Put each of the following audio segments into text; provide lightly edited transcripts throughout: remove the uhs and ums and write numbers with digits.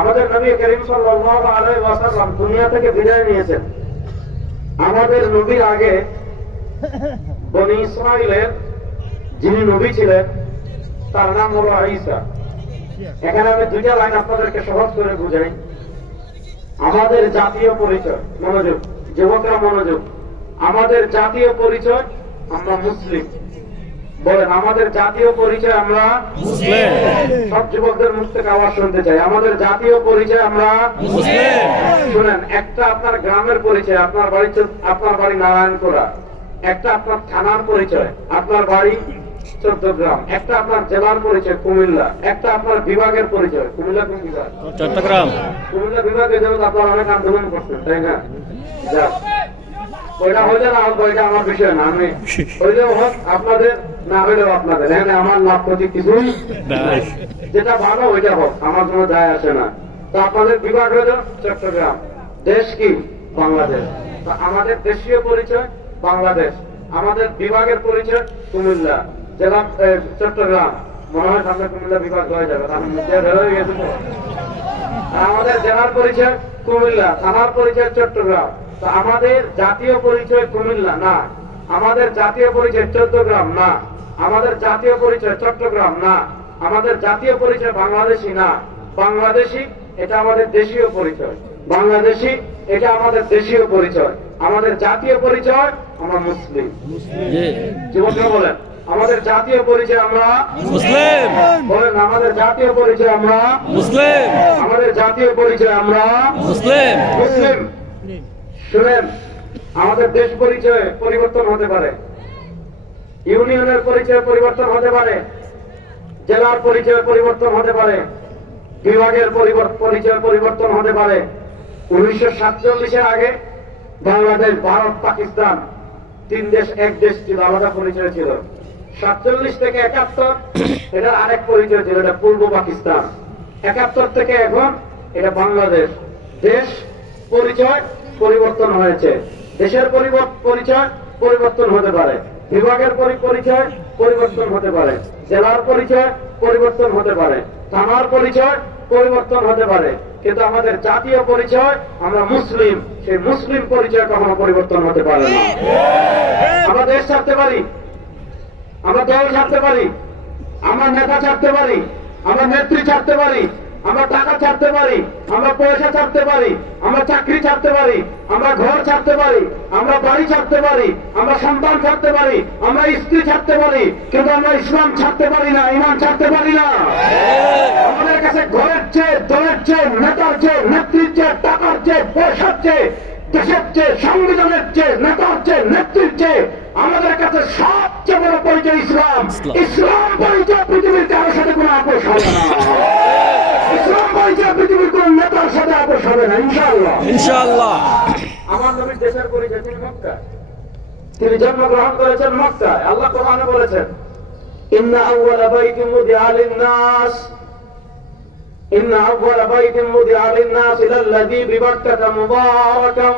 আমাদের নবী করিম সাল্লাল্লাহু আলাইহি ওয়াসাল্লাম দুনিয়া থেকে বিদায় নিয়েছেন। আমাদের নবীর আগে বনি ইসরাইলের যিনি নবী ছিলেন তার নাম হলো ঈসা। এখানে আমি দুইটা লাইন আপনাদেরকে সহজ করে বুঝাই। আমাদের জাতীয় পরিচয়, মনোযোগ যুবকরা মনোযোগ, আমাদের জাতীয় পরিচয় আমরা মুসলিম। বলেন আমাদের জাতীয় পরিচয় আমরা মুসলিম। সব যুবকদের মুখ থেকে আওয়াজ শুনতে চাই, আমাদের জাতীয় পরিচয় আমরা মুসলিম। শুনেন, একটা আপনার গ্রামের পরিচয়, আপনার বাড়ি নারায়ণপুরা, একটা আপনার থানার পরিচয়, আপনার বাড়ি চট্টগ্রাম, একটা আপনার জেলার পরিচয় কুমিল্লা, একটা আপনার বিভাগের পরিচয় কুমিল্লা কোন বিভাগ? চট্টগ্রাম। কুমিল্লা বিভাগে যেমন আপনারা অনেক আন্দোলন করছেন, তাই না? যাক, ওইটা হইলে না হোক, ওইটা আমার বিষয় না। আমি হইলেও হোক আপনাদের, না হইলেও আপনাদের, এখানে আমার লাভ প্রতি কিছুই নাই। যেটা ভালো ওইটা হোক, আমার কোনো যায় আসে না। তো আপনাদের বিভাগ হলো চট্টগ্রাম, দেশ কি? বাংলাদেশ। তো আমাদের দেশীয় পরিচয় বাংলাদেশ, আমাদের বিভাগের পরিচয় কুমিল্লা, জেলা চট্টগ্রাম। মনে হয় সামনে কুমিল্লা বিভাগ হয়ে যাবে, তাহলে মুখে হয়ে গেছে। আমাদের জেলার পরিচয় কুমিল্লা, থানার পরিচয় চট্টগ্রাম। তো আমাদের জাতীয় পরিচয় কুমিল্লা না, আমাদের জাতীয় পরিচয় চট্টগ্রাম না, আমাদের জাতীয় পরিচয় চট্টগ্রাম না, আমাদের জাতীয় পরিচয় বাংলাদেশি না। বাংলাদেশি এটা আমাদের দেশীয় পরিচয়, বাংলাদেশি এটা আমাদের দেশীয় পরিচয়। আমাদের জাতীয় পরিচয় আমরা মুসলিম। যুবকরা বলেন আমাদের জাতীয় পরিচয় আমরা মুসলিম। বলেন আমাদের জাতীয় পরিচয় আমরা মুসলিম। আমাদের জাতীয় পরিচয় আমরা মুসলিম। মুসলিম। শুনেন, আমাদের দেশ পরিচয় পরিবর্তন হতে পারে, ইউনিয়নের পরিচয় পরিবর্তন হতে পারে, জেলার পরিচয় পরিবর্তন হতে পারে, বিভাগের পরিচয় পরিবর্তন হতে পারে। 1947-এর আগে বাংলাদেশ, ভারত, পাকিস্তান তিন দেশ এক দেশ ছিল, আলাদা পরিচয় ছিল। 47 থেকে 71 এটা আরেক পরিচয় ছিল, এটা পূর্ব পাকিস্তান। 71 থেকে এখন এটা বাংলাদেশ। দেশ পরিচয় পরিবর্তন হয়েছে, দেশের পরিচয় পরিবর্তন হতে পারে, বিভাগের পরিচয় পরিবর্তন হতে পারে, জেলার পরিচয় পরিবর্তন হতে পারে, থানার পরিচয় পরিবর্তন হতে পারে, কিন্তু আমাদের জাতীয় পরিচয় আমরা মুসলিম। সেই মুসলিম পরিচয় কখনো পরিবর্তন হতে পারে না। আমরা দেশ ছাড়তে পারি, আমরা দল ছাড়তে পারি, আমরা নেতা ছাড়তে পারি, আমরা নেত্রী ছাড়তে পারি, আমরা টাকা ছাড়তে পারি, আমরা পয়সা ছাড়তে পারি, আমরা চাকরি ছাড়তে পারি, আমরা ঘর ছাড়তে পারি, আমরা বাড়ি ছাড়তে পারি, আমরা সন্তান ছাড়তে পারি, আমরা স্ত্রী ছাড়তে পারি, কিন্তু আমরা ইসলাম ছাড়তে পারি না, ঈমান ছাড়তে পারি না। আমাদের কাছে ঘরের চেয়ে, দলের চেয়ে, নেতার চেয়ে, নেত্রীর চেয়ে, টাকার চেয়ে, পয়সার চেয়ে, দেশের চেয়ে, সংবিধানের চেয়ে, নেতার চেয়ে, নেত্রীর চেয়ে আমাদের কাছে সবচেয়ে বড় পরিচয় ইসলাম। ইসলাম পরিচয় পৃথিবীর কারোর সাথে কোনো আপোষ হবে না, ইসলাম পরিচয় পৃথিবীর কোন নেতার সাথে আপোষ হবে না, ইনশাআল্লাহ। ইনশাআল্লাহ। আমার নবীর দেশের পরিচয় তিনি মক্কায়, তিনি জন্মগ্রহণ করেছেন মক্কায়। আল্লাহ কোরআনে বলেছেন ইন্না আউওয়ালা বাইতিন মুদিআ লিন-নাস, ইন্না আউওয়ালা বাইতিন মুদিআ লিন-নাস লাল্লাযী বিবাক্কাতা মুবারাকান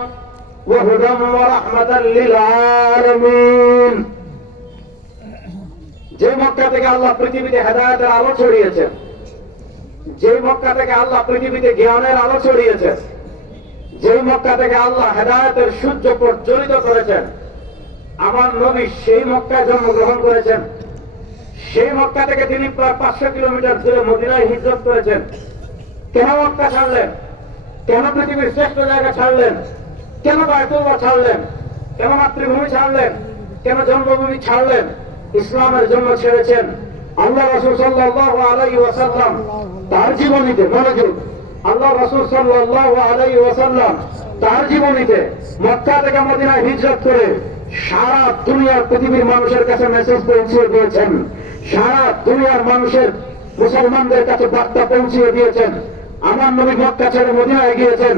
ওয়া হুদান ওয়া রাহমাতাল লিল আলামিন। যে মক্কা থেকে আল্লাহ পৃথিবীতে হেদায়েতের আলো ছড়িয়েছেন, যে মক্কা থেকে আল্লাহ পৃথিবীতে জ্ঞানের আলো ছড়িয়েছেন, যে মক্কা থেকে আল্লাহ হেদায়েতের সূর্য প্রজ্বলিত করেছেন, আমার নবী সেই মক্কায় জন্মগ্রহণ করেছেন। সেই মক্কা থেকে তিনি প্রায় 500 কিলোমিটার দূরে মদিনায় হিজরত করেছেন। কেন মক্কা ছাড়লেন? কেন পৃথিবীর শ্রেষ্ঠ জায়গা ছাড়লেন? কেন বায়তুল্লাহ ছাড়লেন? কেন মাতৃভূমি ছাড়লেন? কেন জন্মভূমি ছাড়লেন? ইসলামের জন্য ছেড়েছেন। আল্লাহ রাসূল সাল্লাল্লাহু আলাইহি ওয়াসাল্লাম তার জীবনীতে, মনোযোগ, আল্লাহ রাসূল সাল্লাল্লাহু আলাইহি ওয়াসাল্লাম তার জীবনীতে মক্কা থেকে মদিনায় হিজরত করে সারা দুনিয়ার পৃথিবীর মানুষের কাছে মেসেজ পৌঁছে দিয়েছেন, সারা দুনিয়ার মানুষের, মুসলমানদের কাছে বার্তা পৌঁছিয়ে দিয়েছেন। আমার নবী মক্কা ছেড়ে মদিনায় গিয়েছেন।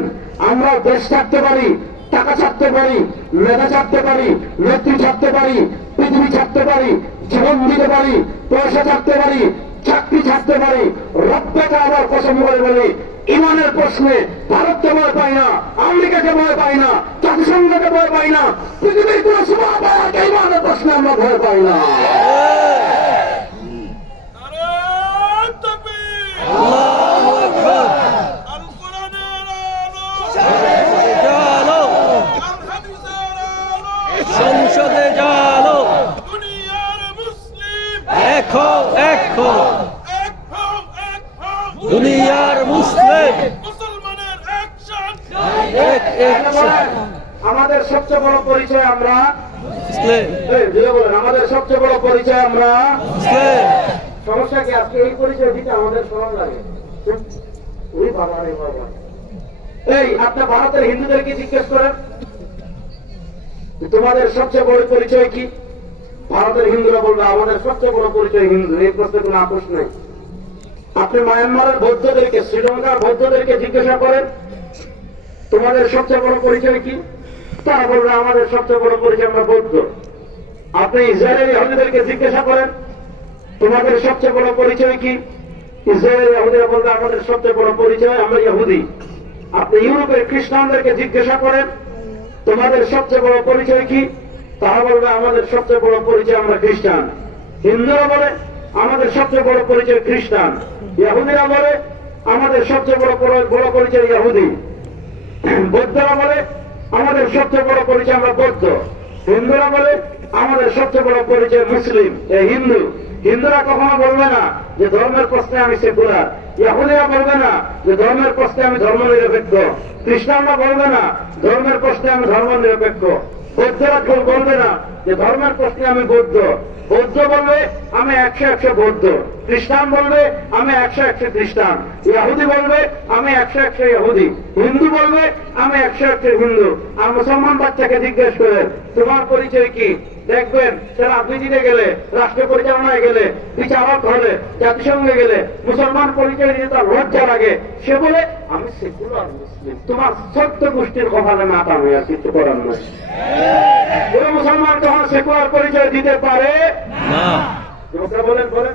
আমরা দেশ ছাড়তে পারি, টাকা ছাড়তে পারি, নেতা ছাড়তে পারি, নেত্রী ছাড়তে পারি, পৃথিবী ছাড়তে পারি, জীবন দিতে পারি, পয়সা ছাড়তে পারি, চাকরি ছাড়তে পারি, রব্বেকে আবার কসম করে বলি, ইমানের প্রশ্নে ভারতকে ভয় পাই না, আমেরিকাকে ভয় পাই না, জাতিসংঘকে ভয় পাই না, পৃথিবীর কোন সুবাহকে ইমানের প্রশ্নে আমরা ভয় পাই না। আল্লাহু আকবার। দুনিয়ার মুসলিম মুসলমানের অ্যাকশন এক এক আমাদের সবচেয়ে বড় পরিচয় আমরা মুসলিম বলেন, আমাদের সবচেয়ে বড় পরিচয় আমরা। মুসলিম সমস্যা কি আজকে এই পরিচয় দিতে আমাদের সরল লাগে? ওই বাবা রে বাবা, এই আপনি ভারতের হিন্দুদেরকে জিজ্ঞেস করেন যে তোমাদের সবচেয়ে বড় পরিচয় কি? ভারতের হিন্দুরা বলবে আমাদের সবচেয়ে বড় পরিচয় হিন্দু, এই প্রশ্নে কোনো আপোষ নেই। আপনি মায়ানমারের বৌদ্ধদেরকে, শ্রীলঙ্কার বৌদ্ধদেরকে জিজ্ঞাসা করেন তোমাদের সবচেয়ে বড় পরিচয় কি? তারা বলবে আমাদের সবচেয়ে বড় পরিচয় আমরা বৌদ্ধ। আপনি ইসরায়েলের ইহুদিদেরকে জিজ্ঞাসা করেন তোমাদের সবচেয়ে বড় পরিচয় কি? ইসরায়েলের ইহুদিরা বলবে আমাদের সবচেয়ে বড় পরিচয় আমরা ইহুদি। আপনি ইউরোপের খ্রিস্টানদেরকে জিজ্ঞাসা করেন তোমাদের সবচেয়ে বড় পরিচয় কি? তারা বলবে আমাদের সবচেয়ে বড় পরিচয় আমরা খ্রিস্টান। হিন্দুরা বলে আমাদের সবচেয়ে বড় পরিচয় খ্রিস্টান। ইহুদিরা বলে আমাদের সবচেয়ে বড় পরিচয় ইহুদি। বৌদ্ধরা বলে আমাদের সবচেয়ে বড় পরিচয় আমরা বৌদ্ধ। হিন্দুরা বলে আমাদের সবচেয়ে বড় পরিচয় মুসলিম, হিন্দু। হিন্দুরা কখনো বলবে না যে ধর্মের প্রশ্নে আমি সেকুলার। ইহুদিরা বলবে না যে ধর্মের প্রশ্নে আমি ধর্ম নিরপেক্ষ। খ্রিস্টানরা বলবে না ধর্মের প্রশ্নে আমি ধর্ম নিরপেক্ষ। বৌদ্ধরা বলবে না যে ধর্মের প্রশ্নে আমি বৌদ্ধ। বৌদ্ধ বলবে আমি 100 বৌদ্ধ। খ্রিস্টান বলবে আমি 100 খ্রিস্টান। ইহুদি বলবে আমি 100 ইহুদি। হিন্দু বলবে আমি 100 হিন্দু। আর মুসলমান বাচ্চাকে জিজ্ঞেস করে তোমার পরিচয় কি? দেখবেন সে রাজনীতিতে গেলে, রাষ্ট্র পরিচালনায় গেলে, বিচারক হলে, জাতিসংঘে গেলে মুসলমান পরিচয় দিতে তার লজ্জা লাগে। সে বলে আমি সেকুলার মুসলিম। তোমার 14 গোষ্ঠীর কপালে মাথা হয়ে আর কিছু করার নয়। কোন মুসলমান কখন সেকুলার পরিচয় দিতে পারে না যুবকরা বলেন বলেন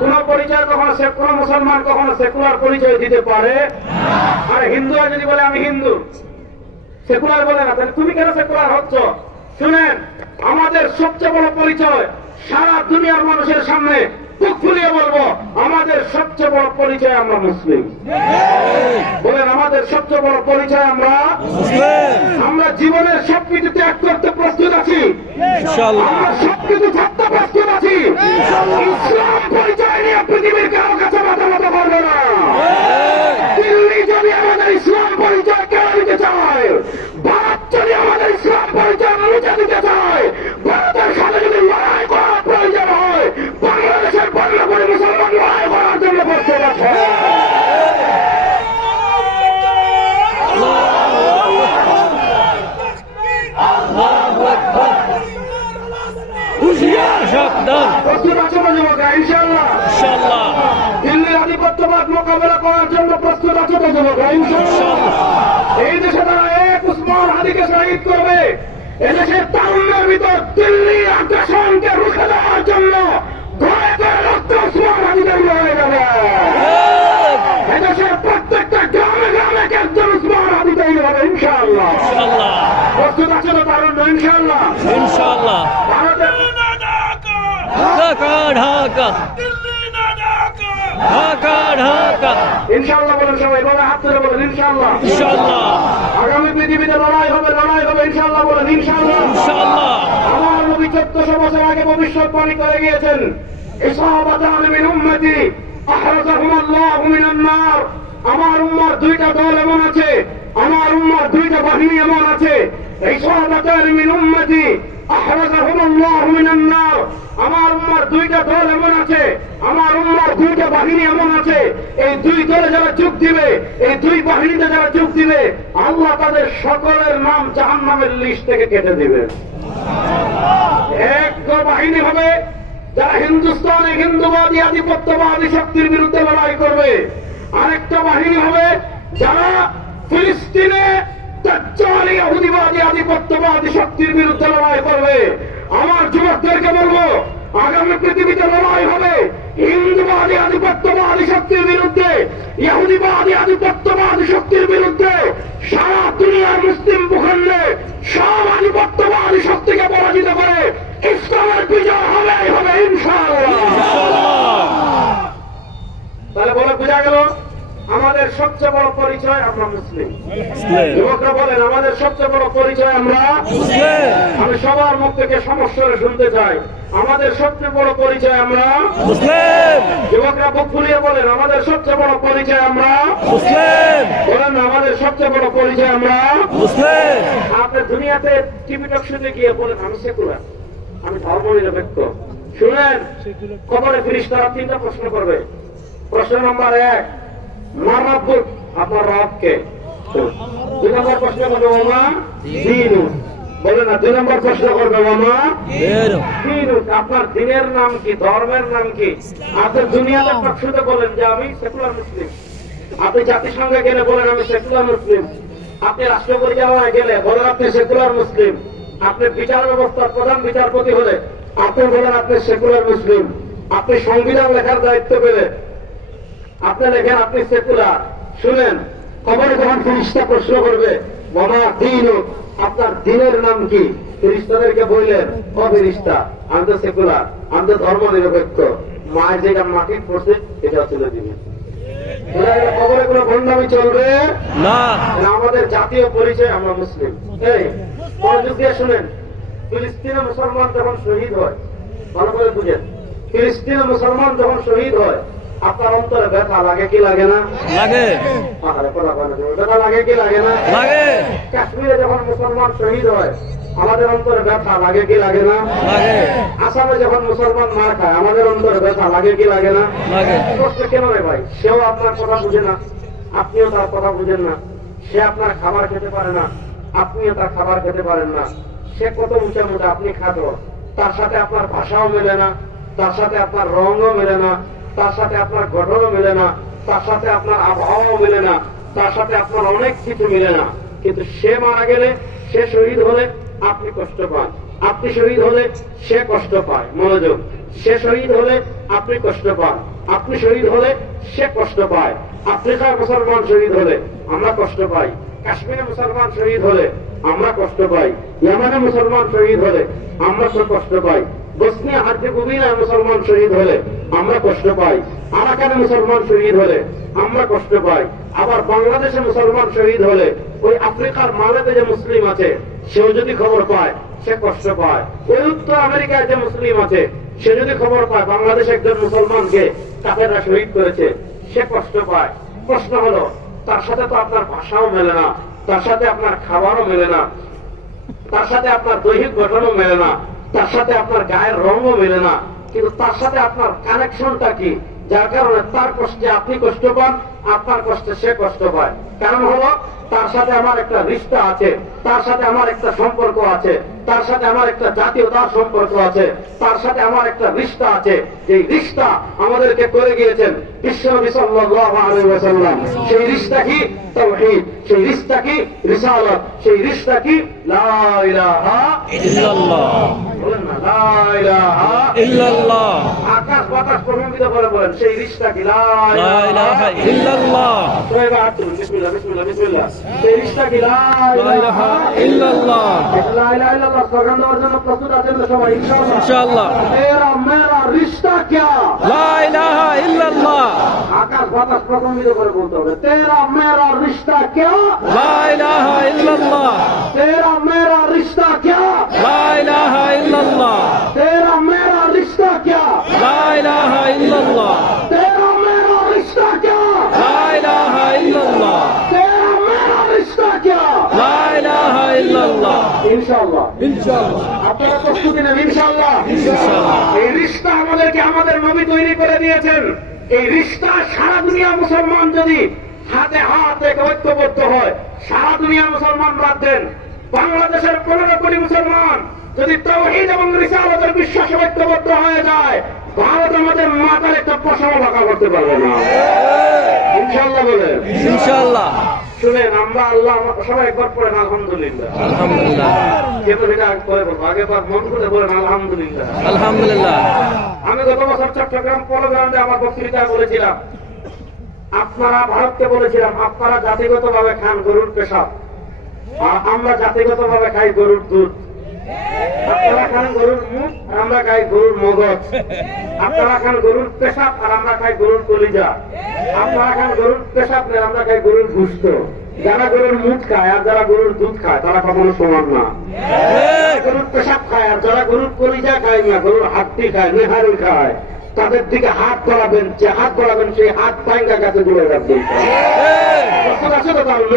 কোন পরিচয় কখনো কোন মুসলমান কখনো সেকুলার পরিচয় দিতে পারে? আর হিন্দুরা যদি বলে আমি হিন্দু, সেকুলার বলে না, তাহলে তুমি কেন সেকুলার হচ্ছ? শুনেন, আমাদের সবচেয়ে বড় পরিচয় সারা দুনিয়ার মানুষের সামনে বুক ফুলিয়ে বলবো আমাদের সবচেয়ে বড় পরিচয় আমরা মুসলিম। বলেন আমাদের সবচেয়ে বড় পরিচয় আমরা মুসলিম আমরা জীবনের সবকিছু ত্যাগ করতে প্রস্তুত আছি। ইনশাআল্লাহ আমরা সবকিছু ছাড়তে প্রস্তুত আছি। ইসলাম পরিচয় নিয়ে পৃথিবীর কারো কাছে মাথা মতো করবে না। দিল্লি যদি আমাদের ইসলাম পরিচয় কেড়ে নিতে চায়, ভারত যদি আমাদের ইসলাম পরিচয় মুছে দিতে চায়, ভারতের সাথে যদি লড়াই করার প্রয়োজন হয়, বাংলাদেশের বন্যপুরী মুসলমান লড়াই করার জন্য প্রস্তুত আছে। হুঁশিয়ার সাবধান প্রস্তুত আছে না যুবকরা? ইনশাআল্লাহ ইনশাআল্লাহ দিল্লির আধিপত্যবাদ মোকাবেলা করার জন্য প্রস্তুত আছে তো যুবকরা? ইনশাআল্লাহ এই দেশে তারা এক উসমান হাদিকে শহীদ করবে। এদেশের তারুণ্যের ভিতর দিল্লি আগ্রাসনকে রুখে দেওয়ার জন্য ঘরে ঘরে রক্ত উসমান হাদিদের হয়ে যাবে। এদেশের প্রত্যেকটা গ্রামে গ্রামে একজন উসমান হাদি তৈরি হবে ইনশাআল্লাহ। ইনশাআল্লাহ প্রস্তুত আছে তো তারুণ্য? ইনশাআল্লাহ ইনশাআল্লাহ ভারতের না ঢাকা ঢাকা ঢাকা দিল্লি না ঢাকা ঢাকা ঢাকা ইনশাআল্লাহ বলেন সবাই, এভাবে হাত তুলে বলেন ইনশাআল্লাহ। ইনশাআল্লাহ আগামী পৃথিবীতে লড়াই হবে ইনশাআল্লাহ বলেন ইনশাআল্লাহ। ইনশাআল্লাহ আমার নবী 1400 বছর আগে ভবিষ্যৎবাণী করে গিয়েছেন ইসাবাতান মিন উম্মতি আহরাজাহুমুল্লাহু মিনান নার। আমার উম্মার দুইটা দল এমন আছে, আমার উম্মার দুইটা বাহিনী এমন আছে। ইসাবাতান মিন উম্মতি আহরাজাহুমুল্লাহু মিনান নার। আমার উম্মার দুইটা দল এমন আছে, আমার উম্মার দুইটা বাহিনী এমন আছে। এই দুই দলে যারা যোগ দিবে, এই দুই বাহিনীতে যারা যোগ দিবে, আল্লাহ তাদের সকলের নাম জাহান্নামের লিস্ট থেকে কেটে দিবে। এক বাহিনী হবে যারা হিন্দুস্তানে হিন্দুবাদী আধিপত্যবাদী শক্তির বিরুদ্ধে লড়াই করবে। আরেকটা বাহিনী হবে যারা ফিলিস্তিনে দাজ্জালি ইহুদিবাদী আধিপত্যবাদী শক্তির বিরুদ্ধে লড়াই করবে। আমার যুবকদেরকে বলবো আগামী পৃথিবীতে লড়াই হবে হিন্দুবাদী আধিপত্যবাদী শক্তির বিরুদ্ধে, ইহুদিবাদী আধিপত্যবাদী শক্তির বিরুদ্ধে। সারা দুনিয়ার মুসলিম ভূখণ্ডে সব আধিপত্যবাদী শক্তিকে পরাজিত করে ইসলামের বিজয় হবে ইনশাআল্লাহ। তাহলে বলে বোঝা গেল আমাদের সবচেয়ে বড় পরিচয় আমরা মুসলিম। মুসলিম যুবকরা বলেন আমাদের সবচেয়ে বড় পরিচয় আমরা মুসলিম আমি সবার মুখ থেকে সমস্যারে শুনতে চাই আমাদের সবচেয়ে বড় পরিচয় আমরা মুসলিম যুবকরা বুক ফুলিয়ে বলেন আমাদের সবচেয়ে বড় পরিচয় আমরা মুসলিম বলেন আমাদের সবচেয়ে বড় পরিচয় আমরা মুসলিম আপনি দুনিয়াতে টিভি টক শুনে গিয়ে বলেন আমি সেকুলার, আমি ধর্ম নিরপেক্ষ। শুনেন কবরে ফেরেশতারা 3টা প্রশ্ন করবে। প্রশ্ন নম্বর 1, মা রাব্বুক, আপনার রবকে। 2 নম্বর প্রশ্ন করবে ওমা দীনুক, বলে না 2 নম্বর প্রশ্ন করবে ওমা বেরো দীনুক, আপনার দিনের নাম কি, ধর্মের নাম কি। আপনি দুনিয়াতে টক শুনে বলেন যে আমি সেকুলার মুসলিম, আপনি জাতিসংঘে গেলে বলেন আমি সেকুলার মুসলিম, আপনি রাষ্ট্র পরিচালনায় গেলে বলেন আপনি সেকুলার মুসলিম, আপনি বিচার ব্যবস্থার প্রধান বিচারপতি হলে আপনি বলেন আপনি সেকুলার মুসলিম, আপনি সংবিধান লেখার দায়িত্ব পেলে আপনি লেখেন আপনি সেকুলার। শুনেন কবরে যখন ফেরেশতা প্রশ্ন করবে মামা দিন, আপনার দিনের নাম কি, ফেরেশতাদেরকে বললেন ও ফেরেশতা আমি তো সেকুলার, আমি তো ধর্ম নিরপেক্ষ, মায়ের যেটা মাটি পড়ছে এটা তুলে দিবেন। কবরে কোনো ভণ্ডামি চলবে না না, আমাদের জাতীয় পরিচয় আমরা মুসলিম। এই মনোযোগ দিয়ে শুনেন, ফিলিস্তিনে মুসলমান যখন শহীদ হয়, ভালো করে বুঝেন, ফিলিস্তিনে মুসলমান যখন শহীদ হয় আপনার অন্তরে ব্যথা লাগে কি লাগে না? লাগে আরে কথা বলে ব্যথা লাগে কি লাগে না? লাগে কাশ্মীরে যখন মুসলমান শহীদ হয় আমাদের অন্তরে ব্যথা লাগে কি লাগে না? লাগে আসামে যখন মুসলমান মার খায় আমাদের অন্তরে ব্যথা লাগে কি লাগে না? লাগে প্রশ্ন কেন রে ভাই? সেও আপনার কথা বুঝে না, আপনিও তার কথা বুঝেন না, সে আপনার খাবার খেতে পারে না, আপনিও তার খাবার খেতে পারেন না, সে কত উঁচা মোটা, আপনি খাটো, তার সাথে আপনার ভাষাও মেলে না, তার সাথে আপনার রঙও মেলে না, তার সাথে আপনার গঠনও মেলে না, তার সাথে আপনার আবহাওয়াও মেলে না, তার সাথে আপনার অনেক কিছু মিলে না, কিন্তু সে মারা গেলে, সে শহীদ হলে আপনি কষ্ট পান, আপনি শহীদ হলে সে কষ্ট পায়। মনোযোগ, সে শহীদ হলে আপনি কষ্ট পান, আপনি শহীদ হলে সে কষ্ট পায়। আফ্রিকার মুসলমান শহীদ হলে আমরা কষ্ট পাই, কাশ্মীরে মুসলমান শহীদ হলে আমরা কষ্ট পাই, ইয়ামানে মুসলমান শহীদ হলে আমরা তো কষ্ট পাই, বসনিয়া হার্জেগোভিনায় মুসলমান শহীদ হলে আমরা কষ্ট পাই, আরাকানে মুসলমান শহীদ হলে আমরা কষ্ট পাই। আবার বাংলাদেশে মুসলমান শহীদ হলে ওই আফ্রিকার মালেতে যে মুসলিম আছে সেও যদি খবর পায় সে কষ্ট পায়। ওই উত্তর আমেরিকায় যে মুসলিম আছে সে যদি খবর পায় বাংলাদেশে একজন মুসলমানকে কাফেররা শহীদ করেছে সে কষ্ট পায়। প্রশ্ন হলো তার সাথে তো আপনার ভাষাও মেলে না, তার সাথে আপনার খাবারও মেলে না, তার সাথে আপনার দৈহিক গঠনও মেলে না, তার সাথে আপনার গায়ের রঙও মেলে না, কিন্তু তার সাথে আপনার কানেকশনটা কি, যার কারণে তার কষ্টে আপনি কষ্ট পান, আপনার কষ্টে সে কষ্ট পায়। কারণ হলো তার সাথে আমার একটা রিশতা আছে, তার সাথে আমার একটা সম্পর্ক আছে, তার সাথে আমার একটা জাতীয়তার সম্পর্ক আছে, তার সাথে আমার একটা রিশতা আছে। এই রিশতা আমাদেরকে করে গিয়েছেন বিশ্বনবী সাল্লাল্লাহু আলাইহি ওয়াসাল্লাম। সেই রিশতা কি? তাওহীদ। সেই রিশতা কি? রিসালাত। সেই রিশতা কি? লা ইলাহা ইল্লাল্লাহ বলেন না, লা ইলাহা ইল্লাল্লাহ আকাশ বাতাস প্রকম্পিত করে বলেন সেই রিশতা কি? লা লা ইলাহা ইল্লাল্লাহ সবাই হাত তুলুন, বিসমিল্লাহ বিসমিল্লাহ বিসমিল্লাহ। সেই রিশতা কি? লা লা ইলাহা ইল্লাল্লাহ লা ইলাহা ইল্লাল্লাহ স্লোগান দেওয়ার জন্য প্রস্তুত আছেন তো সবাই? ইনশাআল্লাহ। ইনশাআল্লাহ। তেরা মেরা রিশতা क्या? লা ইলাহা ইল্লাল্লাহ আকাশ বাতাস প্রকম্পিত করে বলতে হবে, তেরা মেরা রিশতা क्या? লা ইলাহা ইল্লাল্লাহ তেরা মেরা রিশতা क्या? লা ইলাহা ইল্লাল্লাহ তেরা মেরা রিশতা क्या? লা ইলাহা ইল্লাল্লাহ তেরা মেরা রিশতা क्या? লা ইলাহা ইল্লাল্লাহ তেরা মেরা রিশতা क्या? লা ইলাহা ইল্লাল্লাহ ইনশাআল্লাহ। ইনশাআল্লাহ আপনারা প্রস্তুতি নেন ইনশাআল্লাহ। ইনশাআল্লাহ। এই রিশতা আমাদেরকে আমাদের নবী তৈরি করে দিয়েছেন। এই রিশতা সারা দুনিয়া মুসলমান যদি হাতে হাত রেখে ঐক্যবদ্ধ হয়, সারা দুনিয়া মুসলমান বাদ দেন, বাংলাদেশের 15 কোটি মুসলমান যদি তাওহীদ এবং রিসালাতের বিশ্বাসে ঐক্যবদ্ধ হয়ে যায়, ভারত আমাদের মাথার একটা পশমও বাঁকা করতে পারবে না। ইনশাআল্লাহ বলেন। ইনশাআল্লাহ। শুনেন, আমরা আল্লাহ সবাই একবার পড়েন আলহামদুলিল্লাহ। আলহামদুলিল্লাহ যেহেতু এটা পরে বলবো, আগেবার মন করে বলেন আলহামদুলিল্লাহ। আলহামদুলিল্লাহ। আমি গত বছর চট্টগ্রাম পলো গ্রাউন্ডে আমার বক্তৃতায় বলেছিলাম, আপনারা ভারতকে বলেছিলাম আপনারা জাতিগতভাবে খান গরুর পেশাব, আর আমরা জাতিগতভাবে খাই গরুর দুধ। আপনারা খান গরুর মুখ আর আমরা খাই গরুর মগজ। আপনারা খান গরুর পেশাব আর আমরা খাই গরুর কলিজা। আপনারা খান গরুর পেশাব আর আমরা খাই গরুর গুস্ত। যারা গরুর মুখ খায় আর যারা গরুর দুধ খায় তারা কখনো সমান না। গরুর পেশাব খায় আর যারা গরুর কলিজা খায় না, গরুর হাড্ডি খায়, নেহারি খায়, তাদের দিকে হাত বাড়াবেন, যে হাত বাড়াবেন সেই হাত পাইঙ্গা কাছে জুড়ে রাখবেন।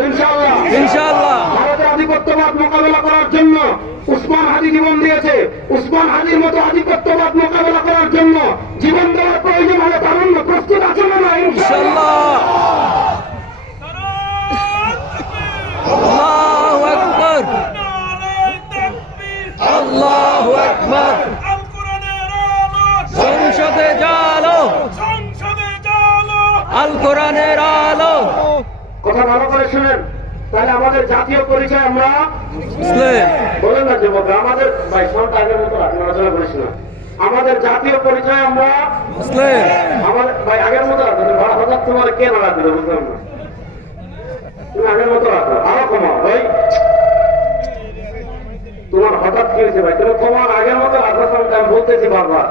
ইনশাআল্লাহ ইনশাআল্লাহ। ভারতের আধিপত্যবাদ মোকাবেলা করার জন্য উসমান হাদি জীবন দিয়েছে। উসমান হাদির মতো আধিপত্যবাদ মোকাবেলা করার জন্য জীবন দেওয়ার প্রয়োজন হলে তারুণ্য প্রস্তুত আছে না না? ইনশাআল্লাহ। আল্লাহু আকবার, নারায়ে তাকবীর, আল্লাহু আকবার। আল কোরআনের আলো, সংসদে জালো, সংসদে জালো, আল কোরআনের আলো। কথা ভালো করে শুনেন। তাহলে আমাদের জাতীয় পরিচয় আমরা মুসলিম। বলেন না যুবক, আমাদের ভাই সবটা আগের মতো নড়াচড়া করিস না। আমাদের জাতীয় পরিচয় আমরা মুসলিম। আমাদের ভাই আগের মতো রাখো। হঠাৎ তোমার কে নাড়া দিল বুঝলাম না। তুমি আগের মতো রাখো, আরো কমাও ভাই। তোমার হঠাৎ কি হয়েছে ভাই? তুমি কমার আগের মতো রাখার সঙ্গে আমি বলতেছি বারবার।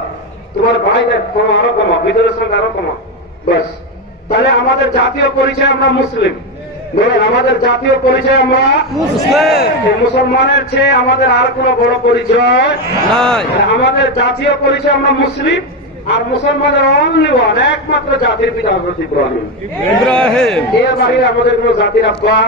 তোমার ভাই কমা, আরো কমা, ভিতরের সঙ্গে আরো কমা, ব্যাস। তাহলে আমাদের জাতীয় পরিচয় আমরা মুসলিম। বলেন আমাদের জাতীয় পরিচয় আমরা মুসলিম। এই মুসলমানের চেয়ে আমাদের আর কোনো বড় পরিচয় নাই। আমাদের জাতীয় পরিচয় আমরা মুসলিম। আর মুসলমানের অনলি ওয়ান একমাত্র জাতির পিতা হযরত ইব্রাহিম। ইব্রাহিম। এর বাইরে আমাদের কোনো জাতির আব্বা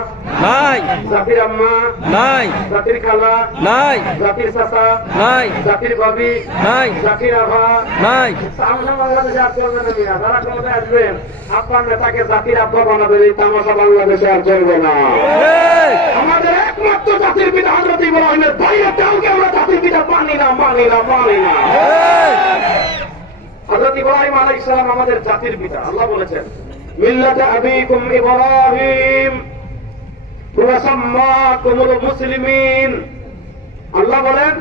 নাই, জাতির আম্মা নাই, জাতির খালা নাই, জাতির চাচা নাই, জাতির ভাবি নাই, জাতির আভা নাই। আমরা বাংলাদেশে আর চলবে না মিয়া। যারা ক্ষমতায় আসবেন আপনার নেতাকে জাতির আব্বা বানাবেন, এই তামাশা বাংলাদেশে আর চলবে না। এই, আমাদের একমাত্র জাতির পিতা হযরত ইব্রাহিমের বাইরে কাউকে আমরা জাতির পিতা মানি না, মানি না, মানি না। এই, হযরত ইব্রাহিম আলাইহিস সালাম আমাদের জাতির পিতা। আল্লাহ বলেছেন মিল্লাত আবিকুম ইব্রাহিম ওয়া সাম্মাকুমুল মুসলিমিন। আল্লাহ বলেন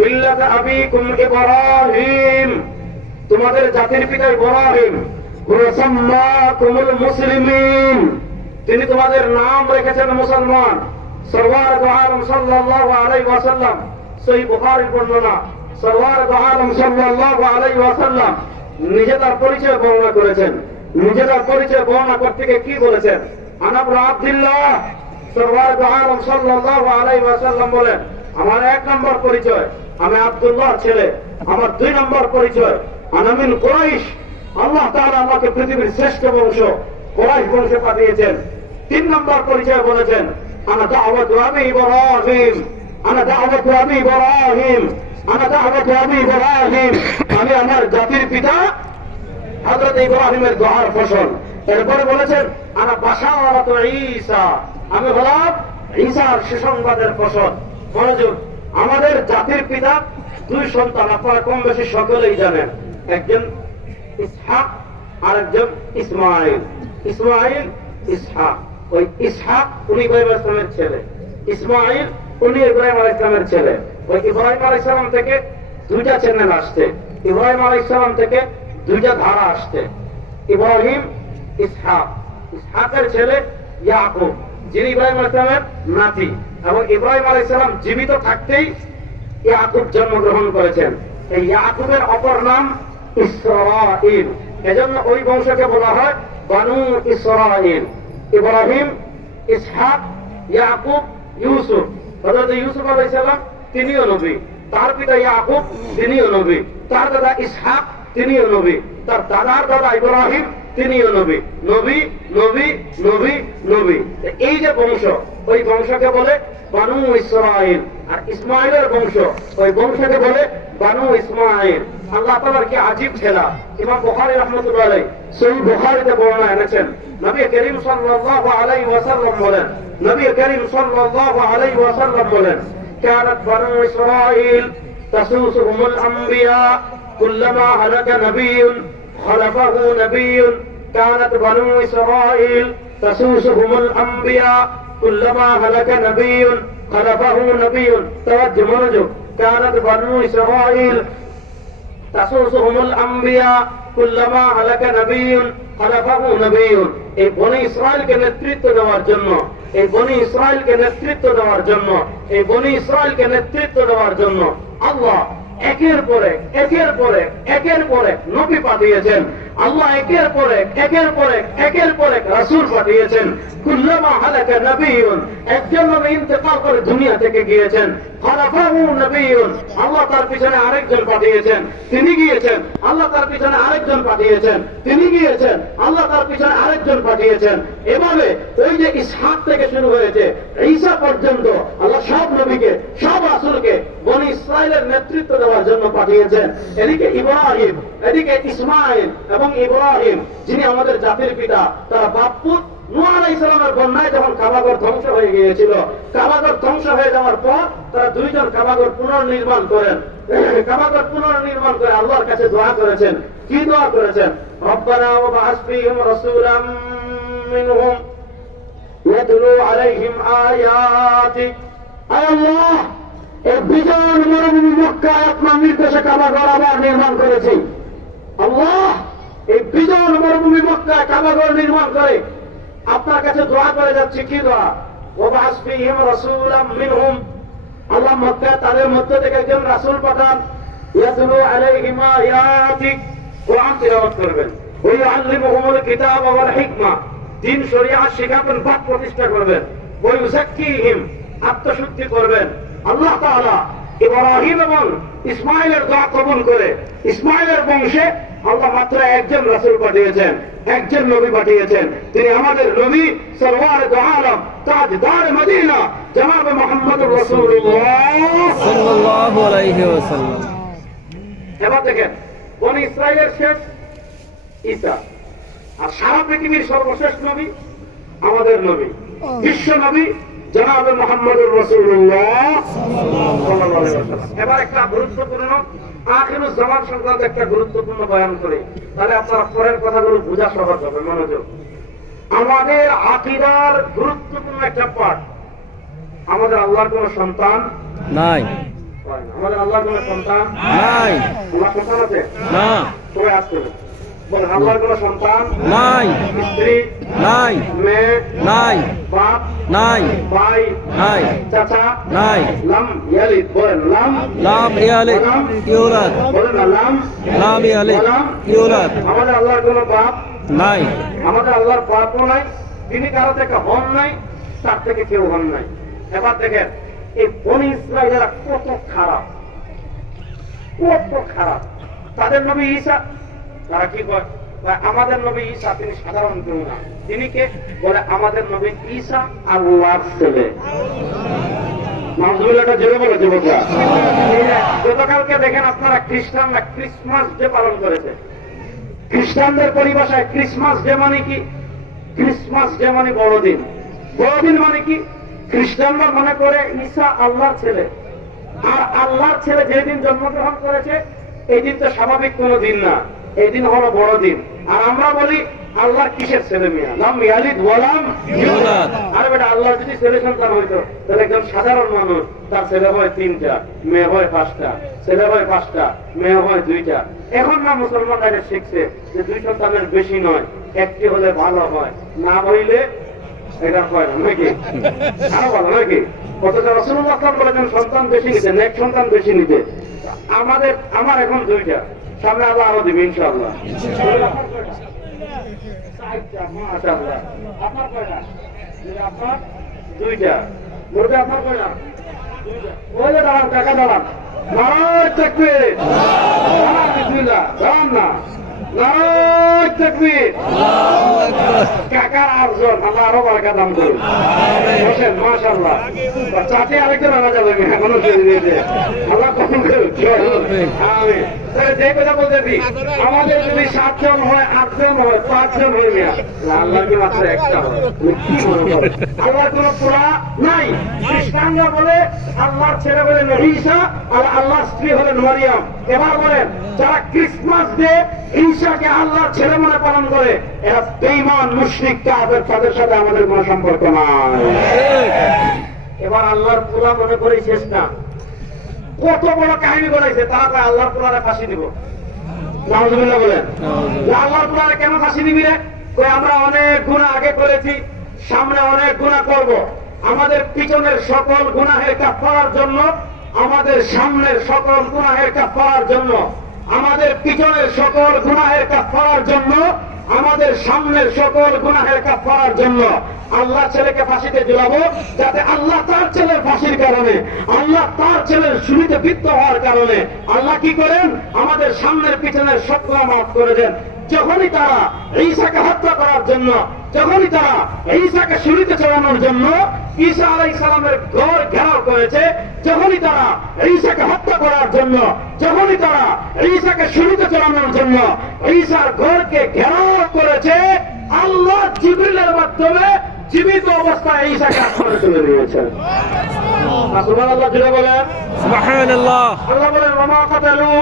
মিল্লাত আবিকুম ইব্রাহিম, তোমাদের জাতির পিতা ইব্রাহিম। ওয়া সাম্মাকুমুল মুসলিমিন, তিনি তোমাদের নাম রেখেছেন মুসলমান। সরওয়ার দু আলম সাল্লাল্লাহু আলাইহি ওয়াসাল্লাম, সহিহ বুখারীর বর্ণনা, সরওয়ার দু আলম সাল্লাল্লাহু আলাইহি ওয়াসাল্লাম নিজে তার পরিচয় বর্ণনা করেছেন। নিজে তার পরিচয় বর্ণনা করতে গিয়ে কি বলেছেন? আনা ইবনে আব্দুল্লাহ, সরওয়ার দু আলম সাল্লাল্লাহু আলাইহি ওয়াসাল্লাম বলেন, আমার এক নম্বর পরিচয় আমি আব্দুল্লাহর ছেলে। আমার দুই নম্বর পরিচয় আনা মিন কুরাইশ, আল্লাহ তাআলা আমাকে পৃথিবীর শ্রেষ্ঠ বংশ কুরাইশ বংশে পাঠিয়েছেন। তিন নম্বর পরিচয় বলেছেন আনা দাওয়াতু আবি ইব্রাহিম, আনা দাওয়াতু আবি ইব্রাহিম, আনা দাওয়াতু আবি ইব্রাহিম, আমি আমার জাতির পিতা হযরত ইব্রাহিমের দোয়ার ফসল। এরপরে বলেছেন আনা বাশারাতু ঈসা, আমি হলাম ঈসার সুসংবাদের ফসল। মনোযোগ, আমাদের জাতির পিতা দুই সন্তান, আপনারা কম বেশি সকলেই জানেন। একজন ইসহাক আর একজন ইসমাইল। ইসমাইল ইসহাক, ওই ইসহাক উনি ইব্রাহিম আলাইহিস সালামের ছেলে, ইসমাইল উনি ইব্রাহিম আলাইহিস সালামের ছেলে। ওই ইব্রাহিম আলাইহিস সালাম থেকে দুইটা চ্যানেল আসছে, ইব্রাহিম আলাইহিস সালাম থেকে দুইটা ধারা আসছে। ইব্রাহিম ইসহাক, ইসহাকের ছেলে ইয়াকুব, যিনি ইব্রাহিম আলাইহিস সালামের নাতি। এবং ইব্রাহিম আলাইহিস সালাম জীবিত থাকতেই ইয়াকুব জন্মগ্রহণ করেছেন। এই ইয়াকুবের অপর নাম ইসরাঈল, এজন্য ওই বংশকে বলা হয় বানু ইসরাঈল। ইব্রাহিম, ইসহাক, ইয়াকুব, ইউসুফ। হযরত ইউসুফ আলাইহিস সালাম তিনিও নবী, তার পিতা ইয়াকুব তিনিও নবী, তার দাদা ইসহাক তিনিও নবী, তার দাদার দাদা ইব্রাহিম তিনিও নবী। নবী, নবী, নবী, নবী। এই যে বংশ, ওই বংশকে বলে বানু ইসরাঈল। আর ইসমাইলের বংশ, ওই বংশকে বলে বানু ইসমাইল। আল্লাহ তাআলার কি আজীব খেলা! ইমাম বুখারী রাহমাতুল্লাহ আলাইহি সহিহ বুখারীতে বর্ণনা এনেছেন, নবী করিম সাল্লাল্লাহু আলাইহি ওয়াসাল্লাম বলেন, নবী করিম সাল্লাল্লাহু আলাইহি ওয়াসাল্লাম বলেন, কানাত বানু ইসরাঈল তাসুসুহুমুল আম্বিয়া কুল্লামা হালাকা নাবিয়্যুন খালাফাহু নাবিয়্যুন। কানাত বানু ইসরাঈল তাসুসুহুমুল আম্বিয়া কুল্লামা হালাকা নাবিয়্যুন খালাফাহু নাবিয়্যুন। তাওয়াজ্জুহ, মনোযোগ। কানাত বানু ইসরাঈল তাসুসুহুমুল আম্বিয়া কুল্লামা হালাকা নাবিয়্যুন খালাফাহু নাবিয়্যুন। এই বনি ইসরায়েলকে নেতৃত্ব দেওয়ার জন্য, এই বনি ইসরায়েলকে নেতৃত্ব দেওয়ার জন্য, এই বনি ইসরায়েলকে নেতৃত্ব দেওয়ার জন্য আল্লাহ একের পর এক, একের পর এক, একের পর এক নবী পাঠিয়েছেন। আল্লাহ একের পর এক, একের পর এক, একের পর এক রাসূল পাঠিয়েছেন। কুল্লামা হালাকা নবিয়্যুন, একজন নবী ইন্তেকাল করে দুনিয়া থেকে গিয়েছেন, খালাফাহু নবিয়্যুন, আল্লাহ তার পিছনে আরেকজন পাঠিয়েছেন, তিনি গিয়েছেন, আল্লাহ তার পিছনে আরেকজন পাঠিয়েছেন, তিনি গিয়েছেন, আল্লাহ তার পিছনে আরেকজন পাঠিয়েছেন। এভাবে ওই যে ইসহাক থেকে শুরু হয়েছে ঈসা পর্যন্ত আল্লাহ সব নবীকে, সব রাসূলকে বনি ইসরায়েলের নেতৃত্ব দেওয়ার জন্য পাঠিয়েছেন। এদিকে ইব্রাহিম, এদিকে ইসমাইল এবং ইব্রাহিম যিনি আমাদের জাতির পিতা, তারা বাপ্পুত নূহ আলাইহিস সালামের বন্যায় যখন কাবাঘর ধ্বংস হয়ে গিয়েছিল, কাবাঘর ধ্বংস হয়ে যাওয়ার পর তারা দুইজন কাবাঘর পুনর্নির্মাণ করেন। কাবাঘর পুনর্নির্মাণ করে আল্লাহর কাছে দোয়া করেছেন। কি দোয়া করেছেন? রব্বানা ওয়া বা'আস ফীহিম রাসূলাম মিনহুম ইয়াতলু আলাইহিম আয়াতিক। আয় আল্লাহ, এই বিজয় মরুভূমি মক্কায় আপনার নির্দেশে কাবাঘর আবার নির্মাণ করেছি। আল্লাহ, এই বিজয় মরুভূমি মক্কায় কাবাঘর নির্মাণ করে আপনার কাছে দোয়া করে যাচ্ছি। কি দোয়া? ওয়া বা'আস ফীহিম রাসূলাম মিনহুম, আল্লাহ মক্কায় তাদের মধ্য থেকে একজন রাসূল পাঠান, ইয়াতলু আলাইহিম আয়াতিক, কোরআন তিলাওয়াত করবেন, ওয়া ইউআল্লিমুহুমুল কিতাবা ওয়াল হিকমা, দ্বীন শরিয়াত শিখাবেন, বাদ প্রতিষ্ঠা করবেন, ওয়া ইউযাক্কিহিম, আত্মশুদ্ধি করবেন। আল্লাহ তাআলা ইব্রাহিম এবং ইসমাইলের দোয়া কবুল করে ইসমাইলের বংশে আল্লাহ মাত্র একজন রাসূল পাঠিয়েছেন, একজন নবী পাঠিয়েছেন। তিনি আমাদের নবী সরওয়ারে দু আলম তাজদার মদিনা জনাব মুহাম্মদুর রাসূলুল্লাহ সাল্লাল্লাহু আলাইহি ওয়াসাল্লাম। এবার দেখেন, বনি ইসরায়েলের শেষ ঈসা, আর সারা পৃথিবীর সর্বশেষ নবী আমাদের নবী, বিশ্ব নবী জনাব মুহাম্মদুর রাসূলুল্লাহ সাল্লাল্লাহু আলাইহি ওয়াসাল্লাম। এবার একটা গুরুত্বপূর্ণ আখিরুজ জামান সংক্রান্ত একটা গুরুত্বপূর্ণ বয়ান করি, তাহলে আপনারা পরের কথাগুলো বোঝা সহজ হবে। মনোযোগ। আমাদের আকীদার গুরুত্বপূর্ণ একটা পার্ট, আমাদের আল্লাহর কোন সন্তান নাই, আমাদের আল্লাহর কোন সন্তান নাই, আল্লাহর সন্তান আছে না, সবাই আসতে বলেন, আল্লাহর কোন সন্তান নাই, স্ত্রী নাই, মেয়ে নাই, বাপ নাই, ভাই নাই, চাচা নাই, লাম ইয়ালিদ, বলেন লাম লাম ইয়ালিদ ইউলাদ, বলেন না লাম লাম ইয়ালিদ ইউলাদ, আমাদের আল্লাহর কোন বাপ নাই, আমাদের আল্লাহর বাপও নাই, তিনি কারো থেকে হন নাই, তার থেকে কেউ হন নাই। এবার দেখেন এই বনি ইসরায়েলেরা কত খারাপ, কত খারাপ। তাদের নবী ঈসা, তারা কি কয়? আমাদের নবী ঈসা তিনি সাধারণ কেউ না, তিনি কে? বলে আমাদের নবী ঈসা আল্লাহর ছেলে। নাউজুবিল্লাহটা জোরে বলে যুবকরা। গতকালকে দেখেন আপনারা খ্রিস্টানরা ক্রিসমাস ডে পালন করেছে। খ্রিস্টানদের পরিভাষায় ক্রিসমাস ডে মানে কি? ক্রিসমাস ডে মানে বড়দিন। বড়দিন মানে কি? খ্রিস্টানরা মনে করে ঈসা আল্লাহর ছেলে, আর আল্লাহর ছেলে যেদিন জন্মগ্রহণ করেছে এই দিন তো স্বাভাবিক কোনো দিন না, এই দিন হলো বড়দিন। আর আমরা বলি আল্লাহ কিসের ছেলে? মিয়া লাম ইয়ালিদ ওয়ালাম ইউলাদ। আরে বেটা, আল্লাহ যদি ছেলে সন্তান হইতো তাহলে একজন সাধারণ মানুষ, তার ছেলে হয় 3টা, মেয়ে হয় 5টা, ছেলে হয় 5টা, মেয়ে হয় 2টা। এখন না মুসলমানরা এটা শিখছে যে 2 সন্তানের বেশি নয়, একটি হলে ভালো হয়, না হইলে এটা হয় না, নাকি? আরো ভালো নাকি? অথচ রাসূলুল্লাহ সাল্লাল্লাহু আলাইহি ওয়াসাল্লাম বলেছেন সন্তান বেশি নিতে, নেক সন্তান বেশি নিতে। আমার এখন 2টা, সামনে আল্লাহ আরো দিবে ইনশাআল্লাহ। মাশাআল্লাহ। আপনার কয়টা? আপনার 2টা। মুরগি আপনার কয়টা? 2টা। ওই যে দাঁড়ান, টাকা দাঁড়ান। নারায়ে তাকবীর, নারায়ে বিসমিল্লাহ, দাঁড়ান না, নারায়ে তাকবীর। কাকার আরজন আল্লাহ আরো বারকা দাম করুন। বসেন, মাশাআল্লাহ। চাচি আরেকজন আনা যাবে, এখনো দিয়েছে আল্লাহ কবুল করুন। আমিন। যে কথা বলতেছি, আমাদের যদি 7 জন হয়, 8 জন হয়, 5 জন হয়ে গেল, আল্লাহর কি মাত্র একটা হয়? কি বলবো? আল্লাহর কোন পুরা নাই। খ্রিস্টানরা বলে আল্লাহর ছেলে বলে নবী ঈসা, আর আল্লাহর স্ত্রী হলেন মারিয়াম। এবার বলেন, যারা ক্রিসমাস ডে ঈসাকে আল্লাহর ছেলে মনে পালন করে, এরা বেঈমান মুশরিক কাফের, তাদের সাথে আমাদের কোনো সম্পর্ক নাই। এবার আল্লাহর পোলা মনে করে শেষ না, কত বড় কাহিনী করেছে, তারা কয় আল্লাহর পোলারে ফাঁসি দিব। নাউজুবিল্লাহ বলেন। আল্লাহর পোলারে কেন ফাঁসি দিবি রে? কই আমরা অনেক গুনাহ আগে করেছি, সামনে অনেক গুনাহ করব। আমাদের পিছনের সকল গুনাহের কাফারার জন্য, আমাদের সামনের সকল গুনাহের কাফারার জন্য, আমাদের পিছনের সকল গুনাহের কাফারার জন্য, আমাদের সামনের সকল গুনাহের কাফারার জন্য আল্লাহ ছেলেকে ফাঁসিতে ঝুলাবো, যাতে আল্লাহ তার ছেলের ফাঁসির কারণে, আল্লাহ তার ছেলের শুলিতে বৃত্ত হওয়ার কারণে আল্লাহ কি করেন, আমাদের সামনের পিছনের সব গুনাহ মাফ করে দেন। যখনই তারা ঈসাকে হত্যা করার জন্য, যখনই তারা ঈসাকে শুলিতে চড়ানোর জন্য ঈসা আলাইহিস সালামের ঘর ঘেরাও করেছে, যখনই তারা ঈসাকে হত্যা করার জন্য, যখনই তারা ঈসাকে শুলিতে চড়ানোর জন্য ঈসার ঘরকে ঘেরাও করেছে, আল্লাহ জিবরিলের মাধ্যমে জীবিত অবস্থায় ঈসাকে আসমানে তুলে নিয়েছেন। সুবহানাল্লাহ জুড়ে বলেন সুবহানাল্লাহ। আল্লাহ বলেন ওমা কাতালু,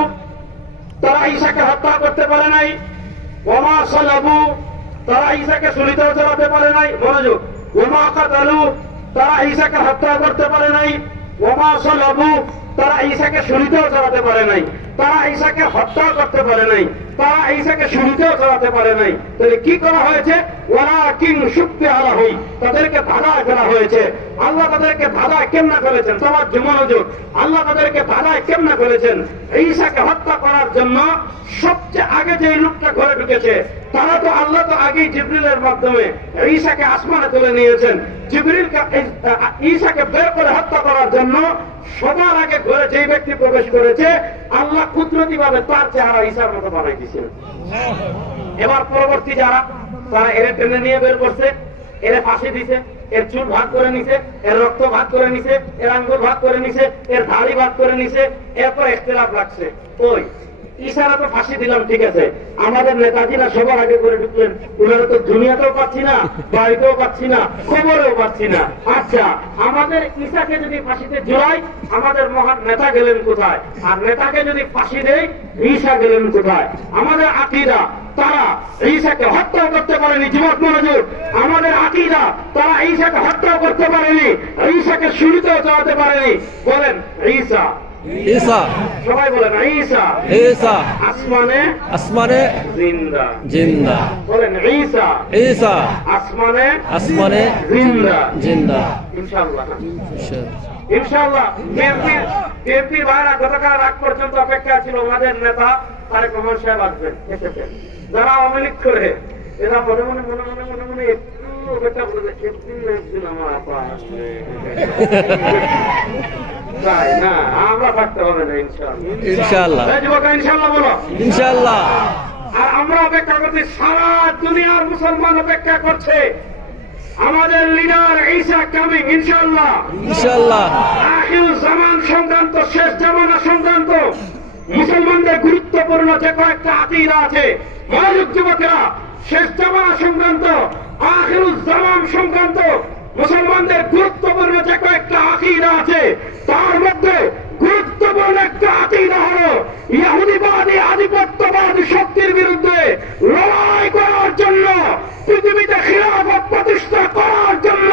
তারা ঈসাকে হত্যা করতে পারে নাই, ওমা সালাবু, তারা ঈসাকে শুলিতেও চড়াতে পারে নাই। মনোযোগ, ওমা কাতালু, তারা ঈসাকে হত্যা করতে পারে নাই, ওমা সালাবু, তারা ঈসাকে শুলিতেও চড়াতে পারে নাই, তারা ঈসাকে হত্যা করতে পারে নাই, তারা ঈসাকে শুলিতেও চড়াতে পারে নাই। তাহলে কি করা হয়েছে? ওয়ালাকিন শুব্বিহা লাহু, তাদেরকে ধাঁধায় ফেলা হয়েছে। আল্লাহ তাদেরকে ধাঁধায় কেমনে ফেলেছেন? তোমার মনোযোগ, আল্লাহ তাদেরকে ধাঁধায় কেমনে ফেলেছেন? ঈসাকে হত্যা করার জন্য সবচেয়ে আগে যে লোকটা ঘরে ঢুকেছে, তারা তো আল্লাহ তো আগেই জিবরিলের মাধ্যমে ঈসাকে আসমানে তুলে নিয়েছেন। জিবরিলকে ঈসাকে বের করে হত্যা করার জন্য সবার আগে ঘরে যেই ব্যক্তি প্রবেশ করেছে, আল্লাহ কুদরতি ভাবে তার চেহারা ঈসার মতো বানাই দিয়েছেন। এবার পরবর্তী যারা, তারা এর টেনে নিয়ে বের করছে, এর ফাঁসি দিছে, এর চুল ভাগ করে নিছে, এর রক্ত ভাগ করে নিছে, এর আঙ্গুল ভাগ করে নিছে, এর দাড়ি ভাগ করে নিছে, এরপর ইখতিলাফ লাগছে। ওই ঈসারা তো ফাঁসি দিলাম, ঠিক আছে, আমাদের নেতাজিরা সবার আগে করে ঢুকলেন, ওনারা তো দুনিয়াতেও পাচ্ছি না, বাড়িতেও পাচ্ছি না, খবরেও পাচ্ছি না। আচ্ছা, আমাদের ঈসাকে যদি ফাঁসিতে ঝুলাই, আমাদের মহান নেতা গেলেন কোথায়? আর নেতাকে যদি ফাঁসি দেই, ঈসা গেলেন কোথায়? আমাদের আকীদা, তারা ঈসাকে হত্যা করতে পারেনি। যুবক মনোযোগ, আমাদের আকীদা, তারা ঈসাকে হত্যা করতে পারেনি, ঈসাকে শুলিতেও চড়াতে পারেনি। বলেন ঈসা, ঈসা, সবাই বলেন ঈসা, ঈসা আসমানে আসমানে জিন্দা। জিন্দা। বলেন ঈসা, ঈসা আসমানে আসমানে জিন্দা। জিন্দা। ইনশাআল্লাহ, ইনশাআল্লাহ। বিএনপি ভাইরা গতকাল রাত পর্যন্ত অপেক্ষা ছিল, আমাদের নেতা তারেক রহমান সাহেব আসবেন, এসেছেন। যারা আওয়ামী লীগ করে এরা মনে মনে মনে মনে মনে মনে একটু অপেক্ষা করে, একদিন না একদিন আমার আপা আসবে। তাই না, আমরা থাকতে হবে না ইনশাআল্লাহ। ইনশাআল্লাহ, এই যুবক ইনশাআল্লাহ বলো। ইনশাআল্লাহ। আর আমরা অপেক্ষা করছি, সারা দুনিয়ার মুসলমান অপেক্ষা করছে আমাদের লিডার ঈসা কামিং, ইনশাআল্লাহ। ইনশাআল্লাহ। আখিরুজ জামান সংক্রান্ত, শেষ জামানা সংক্রান্ত মুসলমানদের গুরুত্বপূর্ণ যে কয়েকটা আকীদা আছে, মনোযোগ যুবকেরা, শেষ জামানা সংক্রান্ত, আখিরুজ জামান সংক্রান্ত মুসলমানদের গুরুত্বপূর্ণ যে কয়েকটা আকীদা আছে, তার মধ্যে গুরুত্বপূর্ণ একটা আকীদা হলো ইহুদিবাদী আধিপত্যবাদী শক্তির বিরুদ্ধে লড়াই করার জন্য, পৃথিবীতে খিলাফত প্রতিষ্ঠা করার জন্য,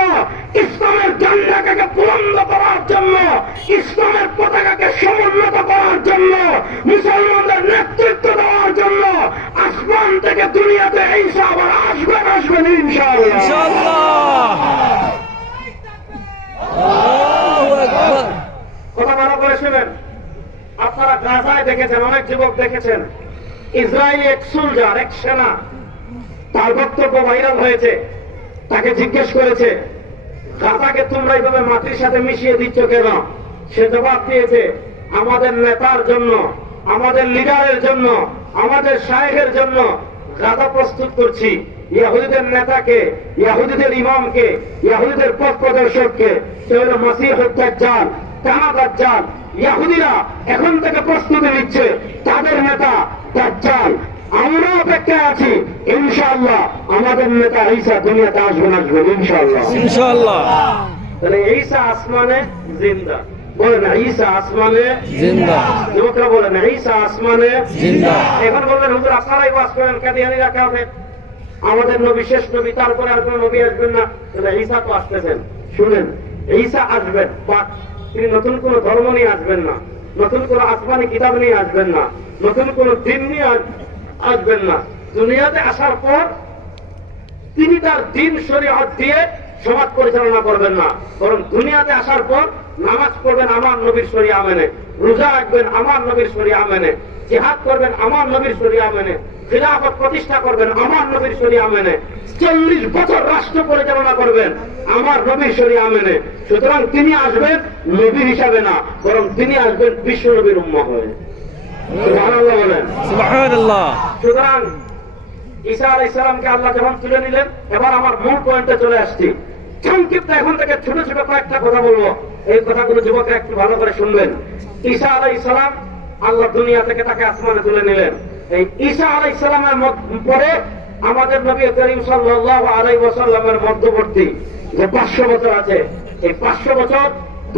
ইসলামের ঝান্ডাকে বুলন্দ করার জন্য, ইসলামের পতাকাকে সমুন্নত করার জন্য, মুসলমানদের নেতৃত্ব দেওয়ার জন্য আসমান থেকে দুনিয়াতে ঈসা আবার আসবেন ইনশাআল্লাহ। ইনশাআল্লাহ। আল্লাহু আকবার। কথা ভালো করে শুনেন। আপনারা গাজায় দেখেছেন, অনেক যুবক দেখেছেন, ইসরায়েলি এক সোলজার, এক সেনা, তার বক্তব্য ভাইরাল হয়েছে। তাকে জিজ্ঞেস করেছে, গাজাকে তোমরা এইভাবে মাটির সাথে মিশিয়ে দিচ্ছ কেন? সে জবাব দিয়েছে, আমাদের নেতার জন্য, আমাদের লিডারের জন্য, আমাদের শায়েখের জন্য গাজা প্রস্তুত করছি। ইহুদিদের নেতাকে, ইহুদিদের ইমামকে, ইহুদিদের পথ প্রদর্শককে, সে হল মসিহুদ দাজ্জাল, কানা দাজ্জাল। ইহুদিরা এখন থেকে প্রস্তুতি নিচ্ছে, তাদের নেতা দাজ্জাল। আমরা অপেক্ষায় আছি, ইনশাআল্লাহ আমাদের নেতা ঈসা দুনিয়াতে আসবেন ইনশাআল্লাহ। ইনশাআল্লাহ। তাহলে ঈসা আসমানে জিন্দা। বলেন ঈসা আসমানে জিন্দা। যুবকরা বলেন ঈসা আসমানে জিন্দা। এখন বলবেন হুজুর আপনারাই বাস করেন, কাদিয়ানীরা কাফের, আমাদের নবী শেষ নবী, তারপরে আর কোন নবী আসবেন না। তাহলে ঈসা তো আসতেছেন। শুনেন, ঈসা আসবেন, বাট তিনি নতুন কোন ধর্ম নিয়ে আসবেন না, নতুন কোন আসমানি কিতাব নিয়ে আসবেন না, নতুন কোন দিন নিয়ে আসবেন না। দুনিয়াতে আসার পর তিনি তার দিন শরীয়ত দিয়ে সমাজ পরিচালনা করবেন না, বরং দুনিয়াতে আসার পর নামাজ পড়বেন আমার নবীর শরিয়া মেনে, রোজা রাখবেন আমার নবীর শরিয়া মেনে, জিহাদ করবেন আমার নবীর শরিয়া মেনে, খিলাফত প্রতিষ্ঠা করবেন আমার নবীর শরিয়া মেনে, 40 বছর রাষ্ট্র পরিচালনা করবেন আমার নবীর শরিয়া মেনে। সুতরাং তিনি আসবেন নবী হিসাবে না, বরং তিনি আসবেন বিশ্ব নবীর উম্মত হয়ে। সুবহানাল্লাহ বলেন। সুবহানাল্লাহ। সুতরাং ঈসা আলাইহিস সালামকে আল্লাহ যখন তুলে নিলেন, এবার আমার মূল পয়েন্টে চলে আসছি। সংক্ষিপ্ত এখন থেকে ছোট ছোট কয়েকটা কথা বলবো, এই কথাগুলো যুবকরা একটু ভালো করে শুনবেন। ঈসা আলাইহিস সালাম আল্লাহ দুনিয়া থেকে তাকে আসমানে তুলে নিলেন। এই ঈসা আলাইহিস সালামের পরে আমাদের নবী করিম সাল্লাল্লাহু আলাইহি ওয়াসাল্লামের মধ্যবর্তী যে 500 বছর আছে, এই 500 বছর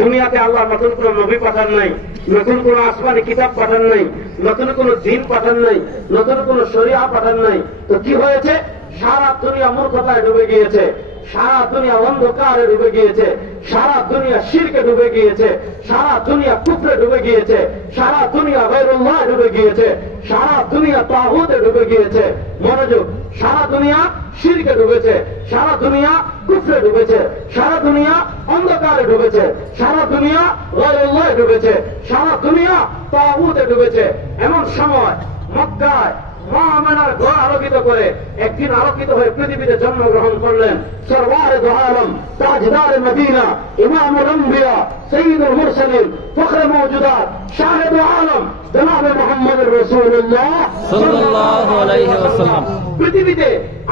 দুনিয়াতে আল্লাহ নতুন কোন নবী পাঠান নাই, নতুন কোন আসমানি কিতাব পাঠান নাই, নতুন কোন দিন পাঠান নাই, নতুন কোন শরিয়া পাঠান নাই। তো কি হয়েছে? সারা দুনিয়া মূর্খতায় ডুবে গিয়েছে, সারা দুনিয়া অন্ধকারে ডুবে গিয়েছে, সারা দুনিয়া শিরকে ডুবে গিয়েছে, সারা দুনিয়া কুফরে ডুবে গিয়েছে, সারা দুনিয়া গায়রুল্লাহ ডুবে গিয়েছে, সারা দুনিয়া তাগুতে ডুবে গিয়েছে। মনোযোগ, সারা দুনিয়া শিরকে ডুবেছে, সারা দুনিয়া কুফরে ডুবেছে, সারা দুনিয়া অন্ধকারে ডুবেছে, সারা দুনিয়া গায়রুল্লাহ ডুবেছে, সারা দুনিয়া তাগুতে ডুবেছে। এমন সময় মক্কায় মা আমেনার ঘর আলোকিত করে একদিন আলোকিত হয়ে পৃথিবীতে জন্মগ্রহণ করলেন সরওয়ারে দো আলম, তাজদার মদিনা, ইমামুল আম্বিয়া, সাইয়্যিদুল মুরসালিন, ফখরে মওজুদাত, শাহিদু আলম জনাবে মুহাম্মদুর রাসূলুল্লাহ সাল্লাল্লাহু আলাইহি ওয়াসাল্লাম। পৃথিবীতে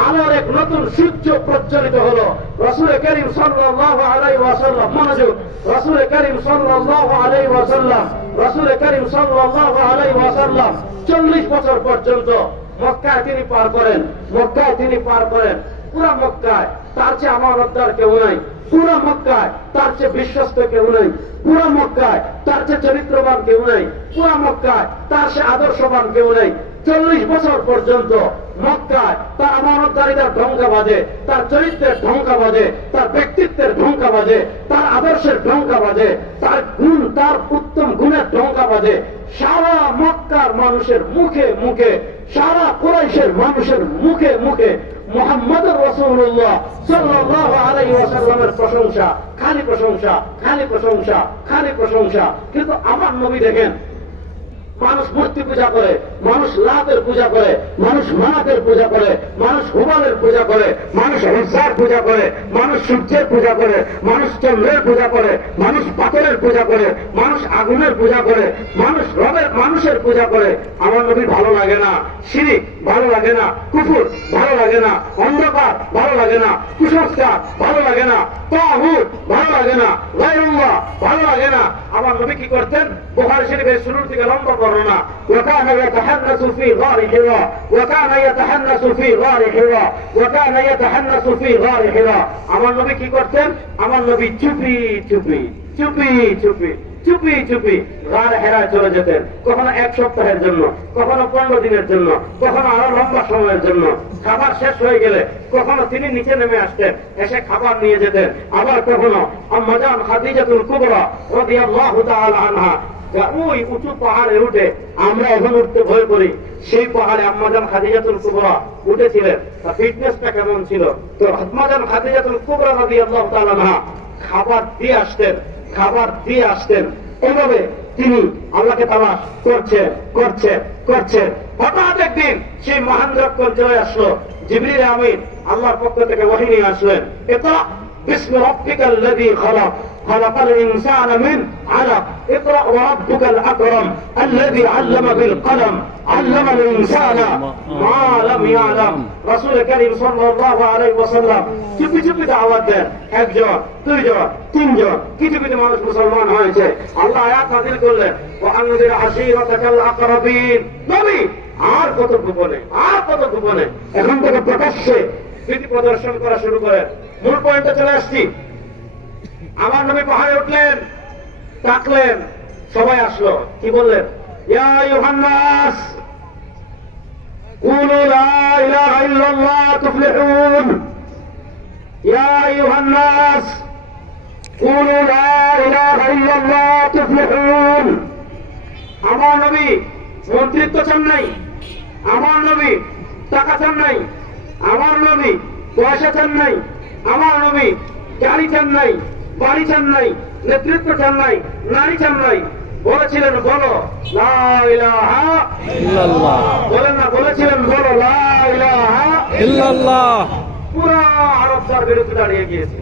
আলোর এক নতুন সূর্য প্রজ্বলিত হলো। রাসূল করিম সাল্লাল্লাহু আলাইহি ওয়াসাল্লাম, মনোযোগ, রাসূল করিম সাল্লাল্লাহু আলাইহি ওয়াসাল্লাম, রাসূল করিম সাল্লাল্লাহু আলাইহি ওয়াসাল্লাম 40 বছর পর্যন্ত মক্কায় তিনি পার করেন, মক্কায় তিনি পার করেন। পুরা মক্কায় তার চেয়ে আমানতদার কেউ নাই, পুরা মক্কায় তার চেয়ে বিশ্বস্ত কেউ নাই, পুরা মক্কায় তার চেয়ে চরিত্রবান কেউ নাই, পুরা মক্কায় তার চেয়ে আদর্শবান কেউ নাই। 40 বছর পর্যন্ত মক্কায় তার আমানতদারিতার ঢঙ্কা বাজে, তার চরিত্রের ঢঙ্কা বাজে, তার ব্যক্তিত্বের ঢঙ্কা বাজে, তার আদর্শের ঢঙ্কা বাজে, তার গুণ, তার উত্তম গুণের ঢঙ্কা বাজে। সারা মক্কার মানুষের মুখে মুখে, সারা কুরাইশের মানুষের মুখে মুখে মুহাম্মদুর রাসূলুল্লাহ সাল্লাল্লাহু আলাইহি ওয়াসাল্লামের প্রশংসা, খালি প্রশংসা, খালি প্রশংসা, খালি প্রশংসা। কিন্তু আমার নবী দেখেন, মানুষ মূর্তি পূজা করে, মানুষ লাতের পূজা করে, মানুষ মানাতের পূজা করে, মানুষ হুবালের পূজা করে, মানুষ হুজ্জার পূজা করে, মানুষ সূর্যের পূজা করে, মানুষ চন্দ্রের পূজা করে, মানুষ পাথরের পূজা করে, মানুষ আগুনের পূজা করে, মানুষ মানুষের পূজা করে। আমার নবী ভালো লাগে না শিরিক, ভালো লাগে না কুফর, ভালো লাগে না অন্ধকার, ভালো লাগে না কুসংস্কার, ভালো লাগে না তাগুত, ভালো লাগে না গায়রুল্লাহ, ভালো লাগে না। আমার নবী কি করতেন? বুখারী শরীফের শুরুর দিকে লম্বা বর্ণনা, وكان يتحنث في غار حراء، وكان يتحنث في غار حراء، وكان يتحنث في غار حراء। আমার নবী কি করতেন? আমার নবী চুপি চুপি চুপি চুপি চুপি চুপি গার হেরায় চলে যেতেন, কখনো 1 সপ্তাহের জন্য, কখনো 15 দিনের জন্য, কখনো আরো লম্বা সময়ের জন্য। খাবার শেষ হয়ে গেলে কখনো তিনি নিচে নেমে আসতেন, এসে খাবার নিয়ে যেতেন। আবার কখনো আম্মা জান খাদিজাতুল কুবরা রাদিয়াল্লাহু তাআলা আনহা, ওই উঁচু পাহাড়ে উঠে, আমরা এখন উঠতে ভয় করি, সেই পাহাড়ে আম্মা জান খাদিজাতুল কুবরা উঠেছিলেন। তার ফিটনেসটা কেমন ছিল? তো আম্মা জান খাদিজাতুল কুবরা রাদিয়াল্লাহু তাআলা আনহা খাবার দিয়ে আসতেন, খাবার দিয়ে আসতেন। এইভাবে তিনি আল্লাহকে তালাশ করছেন করছেন করছেন। হঠাৎ একদিন সেই মহেন্দ্রক্ষণ চলে আসলো, জিবরিল আমিন আল্লাহর পক্ষ থেকে ওহী নিয়ে আসলেন। ইকরা বিসমি রাব্বিকাল্লাযী খালাক, খালাকাল ইনসানা মিন আলাক, ইকরা ওয়ারাব্বুকাল আকরাম আল্লাযী আল্লামা বিল কলম, আল্লামাল ইনসানা মা লাম ইয়ালাম। রাসূল করিম সাল্লাল্লাহু আলাইহি ওয়াসাল্লাম চুপি চুপি দাওয়াত দেন। 1 জন, 2 জন, 3 জন, কিছু কিছু মানুষ মুসলমান হয়েছে। আল্লাহ আয়াত নাযিল করলেন, ওয়া আনজির আশীরাতাকাল আকরাবিন। নবী আর কত গোপনে, আর কত গোপনে, এখন থেকে প্রকাশ্যে ভীতি প্রদর্শন করা শুরু করেন। মূল পয়েন্টে চলে আসছি। আমার নবী পাহাড়ে উঠলেন, ডাকলেন, সবাই আসলো। কি বললেন? ইয়া আইয়ুহান নাস কুলু লা ইলাহা ইল্লাল্লাহ তুফলিহুন, ইয়া আইয়ুহান নাস কুলু লা ইলাহা ইল্লাল্লাহ তুফলিহুন। আমার নবী মন্ত্রিত্ব চান নাই, আমার নবী টাকা চান নাই, আমার নবী পয়সা চান নাই, আমার নবী গাড়ি চান নাই, বাড়ি চান নাই, নেতৃত্ব চান নাই, নারী চান নাই, বলেছিলেন বলো লা ইলাহা ইল্লাল্লাহ বলেন না, বলেছিলেন বলো লা ইলাহা। ইল্লাল্লাহ। পুরা আরব তার বিরুদ্ধে দাঁড়িয়ে গিয়েছে।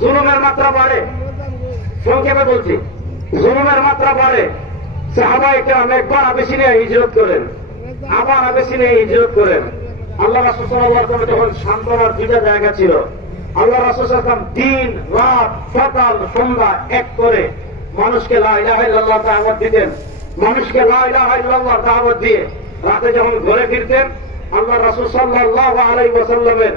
জুলুমের মাত্রা বাড়ে, সংক্ষেপে বলছি, জুলুমের মাত্রা বাড়ে। সাহাবায়ে কেরাম একবার আবিসিনিয়া হিজরত করেন, আবার আবিসিনিয়া হিজরত করেন। আল্লাহ রাসূল সাল্লাল্লাহু আলাইহি ওয়াসাল্লাম যখন সান্ত্বনার দুইটা জায়গা ছিল, আল্লাহ রাসূল সাল্লাল্লাহু আলাইহি ওয়াসাল্লাম দিন রাত সকাল সন্ধ্যা এক করে মানুষকে লা ইলাহা ইল্লাল্লাহ দাওয়াত দিতেন। মানুষকে লা ইলাহা ইল্লাল্লাহ দাওয়াত দিয়ে রাতে যখন ঘরে ফিরতেন, আল্লাহ রাসূল সাল্লাল্লাহু আলাইহি ওয়াসাল্লামের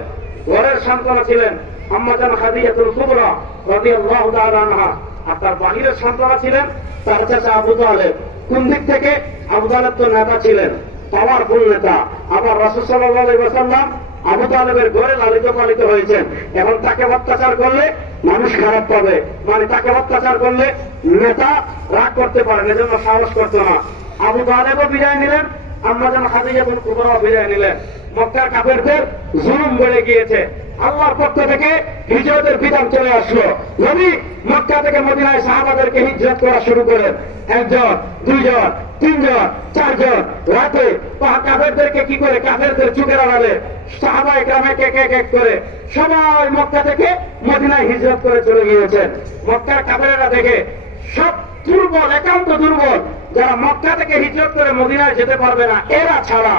ঘরের সান্ত্বনা ছিলেন আম্মা জান খাদিজাতুল কুবরা রাদিয়াল্লাহু তাআলা আনহা, আর তার বাহিরের সান্ত্বনা ছিলেন তার চাচা আবু তালেব। কোন দিক থেকে? আবু তালেব তো নেতা ছিলেন, পাওয়ারফুল নেতা। আবার রাসূল সাল্লাল্লাহু আলাইহি ওয়াসাল্লাম আবু তালেবের ঘরে লালিত পালিত হয়েছেন। এখন তাকে অত্যাচার করলে মানুষ খারাপ পাবে, মানে তাকে অত্যাচার করলে নেতা রাগ করতে পারেন, এজন্য সাহস করতো না। আবু তালেবও বিদায় নিলেন, আম্মা জান খাদিজাতুল কুবরাও বিদায় নিলেন। মক্কার কাফেরদের জুলুম বেড়ে গিয়েছে। আল্লাহর পক্ষ থেকে হিজরতের বিধান চলে আসলো। নবী মক্কা থেকে মদিনায় সাহাবাদেরকে হিজরত করা শুরু করেন। একজন, দুইজন, তিনজন, চারজন, রাতে কাফেরদেরকে কি করে, কাফেরদের চোখের আড়ালে সাহাবায়ে কেরাম এক এক করে সবাই মক্কা থেকে মদিনায় হিজরত করে চলে গিয়েছেন। মক্কার কাফেরেরা দেখে সব দুর্বল, একান্ত দুর্বল, যারা মক্কা থেকে হিজরত করে মদিনায় যেতে পারবে না এরা ছাড়া,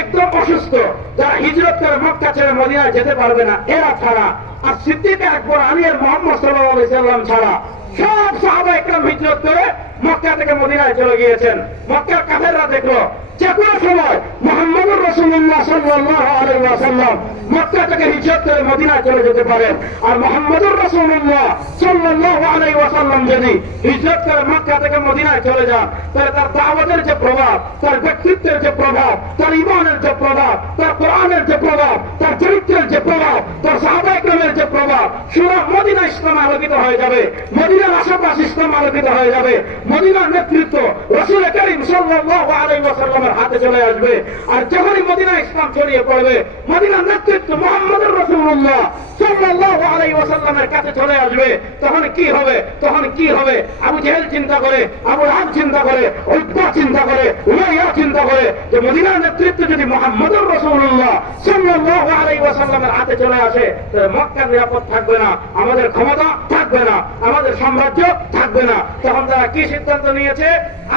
একদম অসুস্থ যারা হিজরত করে মক্কা ছেড়ে মদিনায় যেতে পারবে না এরা ছাড়া, আর সিদ্দিক আকবর আলী আর মুহাম্মদ সাল্লাল্লাহু আলাইহি সাল্লাম ছাড়া সব সাহাবা একরাম হিজরত করে মক্কা থেকে মদিনায় চলে গিয়েছেন। মক্কার কাফেররা দেখলো যে কোনো সময় মুহাম্মদুর রাসূলুল্লাহ সাল্লাল্লাহু আলাইহি ওয়াসাল্লাম মক্কা থেকে হিজরত করে মদিনায় চলে যেতে পারেন, আর মুহাম্মদুর রাসূলুল্লাহ সাল্লাল্লাহু আলাইহি ওয়াসাল্লাম যদি হিজরত করে মক্কা থেকে মদিনায় চলে যান, তাহলে তার দাওয়াতের যে প্রভাব, তার ব্যক্তিত্বের যে প্রভাব, তার ঈমানের যে প্রভাব, তার কোরআনের যে প্রভাব, তার চরিত্রের যে প্রভাব, তার সাহাবা একরামের যে প্রভাব, পুরো মদিনা ইসলাম আলোকিত হয়ে যাবে, মদিনার আশেপাশ ইসলাম আলোকিত হয়ে যাবে, মদিনার নেতৃত্ব রাসূল করিম সাল্লাল্লাহু আলাইহি ওয়াসাল্লামের হাতে চলে আসবে। আর যখনই মদিনা ইসলাম ছড়িয়ে পড়বে, মদিনার নেতৃত্ব মুহাম্মদুর রাসূলুল্লাহ সাল্লাল্লাহু আলাইহি ওয়াসাল্লামের কাছে চলে আসবে, তখন কি হবে? তখন কি হবে? আবু জেহেল চিন্তা করে, আবু লাহাব চিন্তা করে, উতবা চিন্তা করে, উমাইয়া চিন্তা করে যে মদিনার নেতৃত্ব যদি মুহাম্মদুর রাসূলুল্লাহ সাল্লাল্লাহু আলাইহি ওয়াসাল্লামের হাতে চলে আসে, তাহলে মক্কার নিরাপদ থাকবে না, আমাদের ক্ষমতা থাকবে না, আমাদের সাম্রাজ্য থাকবে না। তখন তারা কি সিদ্ধান্ত নিয়েছে?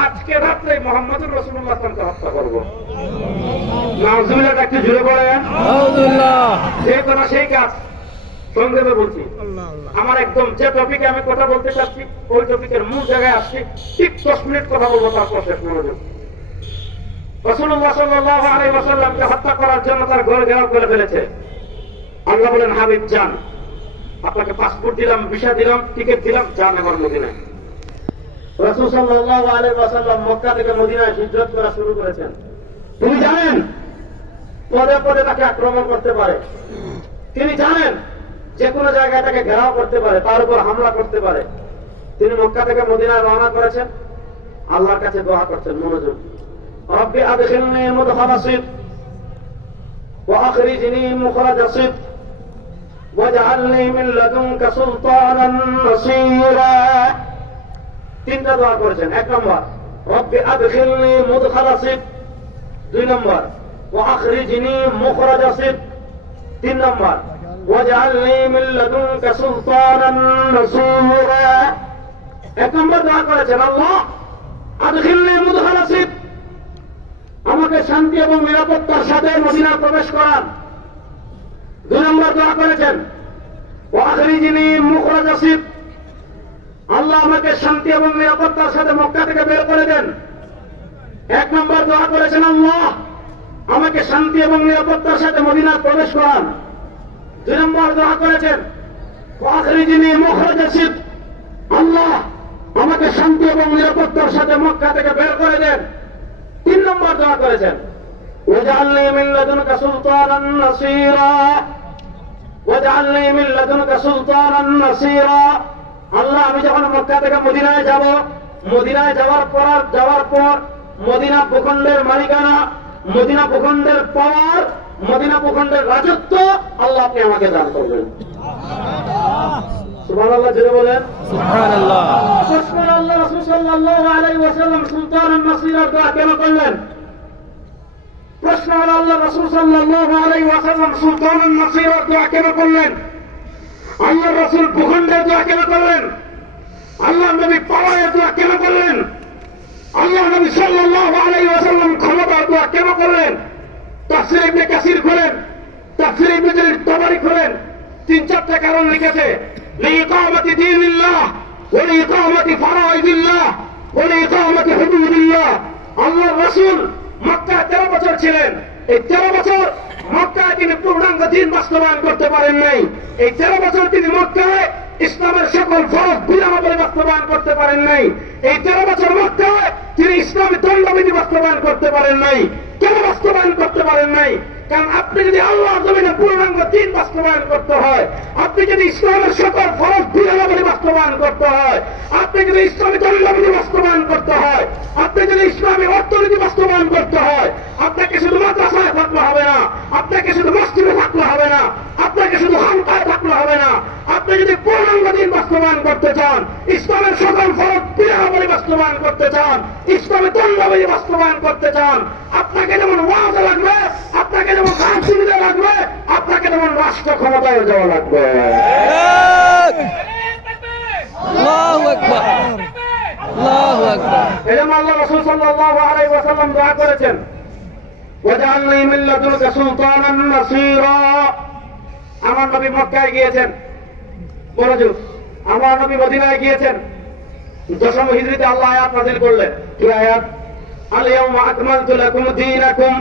আজকে রাত্রে মুহাম্মদুর রাসূলুল্লাহ সাল্লাল্লাহু আলাইহি ওয়াসাল্লামকে হত্যা করব। নাউজুবিল্লাহ, একটু জোরে বলেন আলহামদুলিল্লাহ। যে কথা সেই কাজ। সংক্ষেপে বলছি, আমার একদম যে টপিকে আমি কথা বলতে চাচ্ছি ওই টপিকের মূল জায়গায় আসছি, ঠিক 10 মিনিট কথা বলবো, তারপর শেষ মনোযোগ। রাসূলুল্লাহ সাল্লাল্লাহু আলাইহি ওয়াসাল্লামকে হত্যা করার জন্য তার ঘর ঘেরাও করে ফেলেছে। আল্লাহ বলেন, হাবিব যান, আপনাকে পাসপোর্ট দিলাম, ভিসা দিলাম, টিকিট দিলাম, যান আমার মদিনায়। রাসূল সাল্লাল্লাহু আলাইহি ওয়াসাল্লাম মক্কা থেকে মদিনায় হিজরত করা শুরু করেছেন। তিনি জানেন পদে পদে তাকে আক্রমণ করতে পারে, তিনি জানেন যে কোনো জায়গায় তাকে ঘেরাও করতে পারে, তার উপর হামলা করতে পারে। তিনি মক্কা থেকে মদিনায় রওনা করেছেন, আল্লাহর কাছে দোয়া করছেন। মনোযোগ। রব্বি আদখিলনি মুদখালা সিদক ওয়া আখরিজনি মুখরাজা সিদক ওয়াজআলনি মিন লাদুনকা সুলতানান নাসীরা। তিনটা দোয়া করেছেন। এক নম্বর, রব্বি আদখিলনি মুদখালা সিদক। 2 নম্বর, ওয়া আখরিজনি মুখরাজা সিদক। 3 নম্বর, ওয়াজআলনি মিন লাদুনকা সুলতানান নাসীরা। এক নম্বর দোয়া করেছেন, আল্লাহ আদখিলনি মুদখালা সিদক, আমাকে শান্তি এবং নিরাপত্তার সাথে মদিনায় প্রবেশ করান। 2 নম্বর দোয়া করেছেন, ওয়া আখরিজনি মুখরাজা সিদক, আল্লাহ আমাকে শান্তি এবং নিরাপত্তার সাথে মক্কা থেকে বের করে দেন। 1 নম্বর দোয়া করেছেন, আল্লাহ আমাকে শান্তি এবং নিরাপত্তার সাথে মদিনায় প্রবেশ করান। 2 নম্বর দোয়া করেছেন, ওয়া আখরিজনি মুখরাজা সিদক, আল্লাহ আমাকে শান্তি এবং নিরাপত্তার সাথে মক্কা থেকে বের করে দেন। 3 নম্বর দোয়া করেছেন, ওয়াজআলনি মিন লাদুনকা সুলতানান নাসীরা, ওয়াজআলনি মিন লাদুনকা সুলতানান নাসীরা। আল্লাহ আমি যখন মক্কা থেকে মদিনায় যাব, মদিনায় যাওয়ার পর মদিনা ভূখণ্ডের মালিকানা, মদিনা ভূখণ্ডের পাওয়ার মদিনা ভূখণ্ডের রাজত্ব আল্লাহ আপনি আমাকে দান করবেন। সুবহানাল্লাহ জোরে বলেন। সুবহানাল্লাহ। প্রশ্ন হলো, আল্লাহ রাসূল সাল্লাল্লাহু আলাইহি ওয়াসাল্লাম সুলতানুন নাসিরের দোয়া কেন করলেন? প্রশ্ন হলো, আল্লাহ রাসূল সাল্লাল্লাহু আলাইহি ওয়াসাল্লাম সুলতানুন নাসিরের দোয়া কেন করলেন? আল্লাহ রাসূল ভূখণ্ডের দোয়া কেন করলেন? আল্লাহ নবী পাওয়ারের দোয়া কেন করলেন? আল্লাহ নবী সাল্লাল্লাহু আলাইহি ওয়াসাল্লাম ক্ষমতার দোয়া কেন করলেন? তাফসীর ইবনে কাসির খোলেন, তাফসীর ইবনে জারীর তাবারী খোলেন, 3-4টা কারণ লিখেছে। লিইকামাতি দীনিল্লাহ ওয়া লিইকামাতি ফারাইদিল্লাহ ওয়া লিইকামাতি হুদুদিল্লাহ। আল্লাহর রাসূল মক্কায় 13 বছর ছিলেন। এই 13 বছর মক্কায় তিনি পূর্ণাঙ্গ দ্বীন বাস্তবায়ন করতে পারেন নাই। এই 13 বছর তিনি মক্কায় ইসলামের সকল ফরজ বিনামূল্যে বাস্তবায়ন করতে পারেন নাই। এই 13 বছর মক্কায় তিনি ইসলামী দণ্ডবিধি বাস্তবায়ন করতে পারেন নাই। কেন বাস্তবায়ন করতে পারেন নাই? কারণ আপনি যদি আল্লাহর জমিনে পূর্ণাঙ্গ দ্বীন বাস্তবায়ন করতে হয়, আপনি যদি ইসলামের সকল ফরজ বিনামূল্যে বাস্তবায়ন করতে হয়, আপনি যদি ইসলামী দণ্ডবিধি বাস্তবায়ন করতে হয়, আপনি যদি ইসলামী অর্থনীতি বাস্তবায়ন করতে হয়, আপনাকে শুধু মাদ্রাসায় থাকলে হবে না, আপনাকে শুধু মসজিদে থাকলে হবে না, আপনাকে শুধু খানকায় থাকলে হবে না। আপনি যদি পূর্ণাঙ্গ দ্বীন বাস্তবায়ন করতে চান, ইসলামের সকল ফরজ বিনামূল্যে বাস্তবায়ন করতে চান, ইসলামী দণ্ডবিধি বাস্তবায়ন করতে চান, আপনাকে যেমন ওয়াজ লাগবে, আপনাকে যেমন রাজনীতিতে লাগবে, আপনাকে যেমন রাষ্ট্র ক্ষমতায় যাওয়া লাগবে। আল্লাহু আকবার। আল্লাহু আকবার। এজন্য আল্লাহ রাসূল সাল্লাল্লাহু আলাইহি ওয়াসাল্লাম দোয়া করেছেন, ওয়াজআলনি মিন লাদুনকা সুলতানান নাসীরা। আমার নবী মক্কায় গিয়েছেন, মনোযোগ, আমার নবী মদিনায় গিয়েছেন। 10ম হিজরিতে আল্লাহ আয়াত নাযিল করলেন। কি আয়াত? আল ইয়াউমা আকমালতু লাকুম দীনাকুম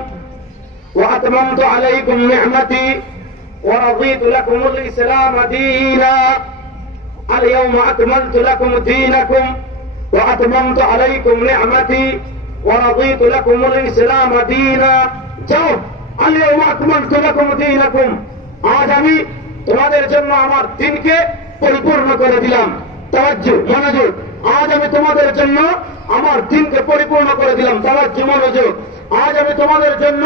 ওয়া আতমামতু আলাইকুম নি'মাতি ওয়া রাদিতু লাকুমুল ইসলাম দীনা। আল ইয়াউমা আকমালতু লাকুম দীনাকুম ওয়া আতমামতু আলাইকুম নি'মাতি ওয়া রাদিতু লাকুমুল ইসলাম দীনা। যাও, আল ইয়াউমা আকমালতু লাকুম দীনাকুম, আজ আমি তোমাদের জন্য আমার দ্বীনকে পরিপূর্ণ করে দিলাম। তাওয়াজ্জুহ, মনোযোগ, আজ আমি তোমাদের জন্য আমার দ্বীনকে পরিপূর্ণ করে দিলাম। তাওয়াজ্জুহ, মনোযোগ, আজ আমি তোমাদের জন্য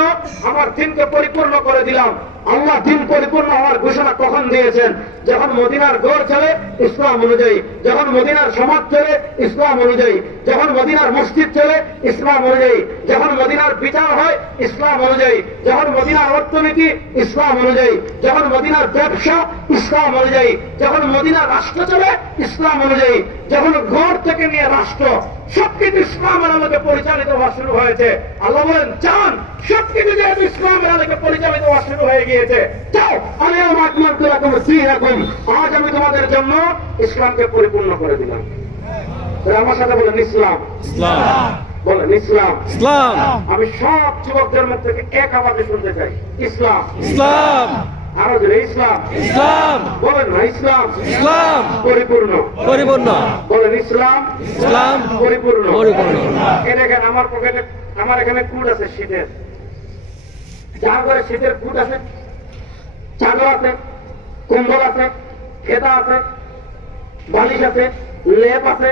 আমার দ্বীনকে পরিপূর্ণ করে দিলাম। আল্লাহ দ্বীন পরিপূর্ণ হওয়ার ঘোষণা কখন দিয়েছেন? যখন মদিনার গড় চলে ইসলাম অনুযায়ী, যখন মদিনার সমাজ চলে ইসলাম অনুযায়ী, যখন মদিনার মসজিদ চলে ইসলাম অনুযায়ী, যখন মদিনার বিচার হয় ইসলাম অনুযায়ী, যখন মদিনার অর্থনীতি ইসলাম অনুযায়ী, যখন মদিনার ব্যবসা ইসলাম অনুযায়ী, যখন মদিনার রাষ্ট্র চলে ইসলাম অনুযায়ী, যখন ঘর থেকে নিয়ে রাষ্ট্র সবকিছু ইসলামের আলোকে পরিচালিত হওয়া শুরু হয়েছে। আল্লাহ বলেন, যান, সবকিছু যেহেতু ইসলামের আলোকে পরিচালিত হওয়া শুরু হয়ে গিয়েছে, যাও, আলিয়াউমা আকমালতু লাকুম দীনাকুম, আজ আমি তোমাদের জন্য ইসলামকে পরিপূর্ণ করে দিলাম। আমার সাথে বলেন ইসলাম। ইসলাম। বলেন ইসলাম। ইসলাম। আমি সব যুবকদের মুখ থেকে এক আওয়াজে শুনতে চাই, ইসলাম। ইসলাম। আরো জোরে ইসলাম। ইসলাম। বলেন না, ইসলাম। ইসলাম। পরিপূর্ণ। পরিপূর্ণ। বলেন ইসলাম। ইসলাম। পরিপূর্ণ। পরিপূর্ণ। এই দেখেন আমার পকেটে, আমার এখানে কুট আছে শীতের, যার ঘরে শীতের কুট আছে, চাদর আছে, কম্বল আছে, খেতা আছে, বালিশ আছে, লেপ আছে,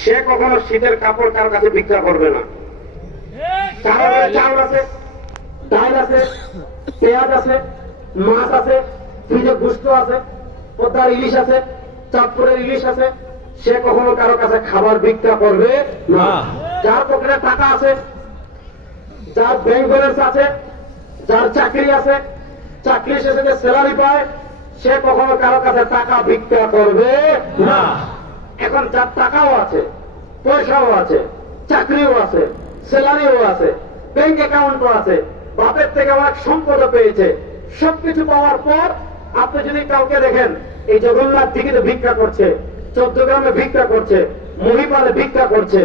সে কখনো শীতের কাপড় কার কাছে বিক্রি করবে না। কারো ঘরে চাউল আছে, ডাল আছে, পেঁয়াজ আছে, মাছ আছে, ফ্রিজে গোশত আছে, পদ্মার ইলিশ আছে, চাঁদপুরের ইলিশ আছে, সে কখনো কারো কাছে খাবার বিক্রি করবে না। যার পকেটে টাকা আছে, যার ব্যাংক ব্যালেন্স আছে, যার চাকরি আছে, চাকরি শেষে যে স্যালারি পায়, সে কখনো কারো কাছে টাকা বিক্রি করবে না। এখন যার টাকাও আছে, পয়সাও আছে, চাকরিও আছে, স্যালারিও আছে, ব্যাংক অ্যাকাউন্টও আছে, বাপের থেকে অনেক সম্পদও পেয়েছে, সবকিছু পাওয়ার পর আপনি যদি কাউকে দেখেন এই জগন্নাথ দিঘিতে ভিক্ষা করছে, 14 গ্রামে ভিক্ষা করছে, মহিপালে ভিক্ষা করছে,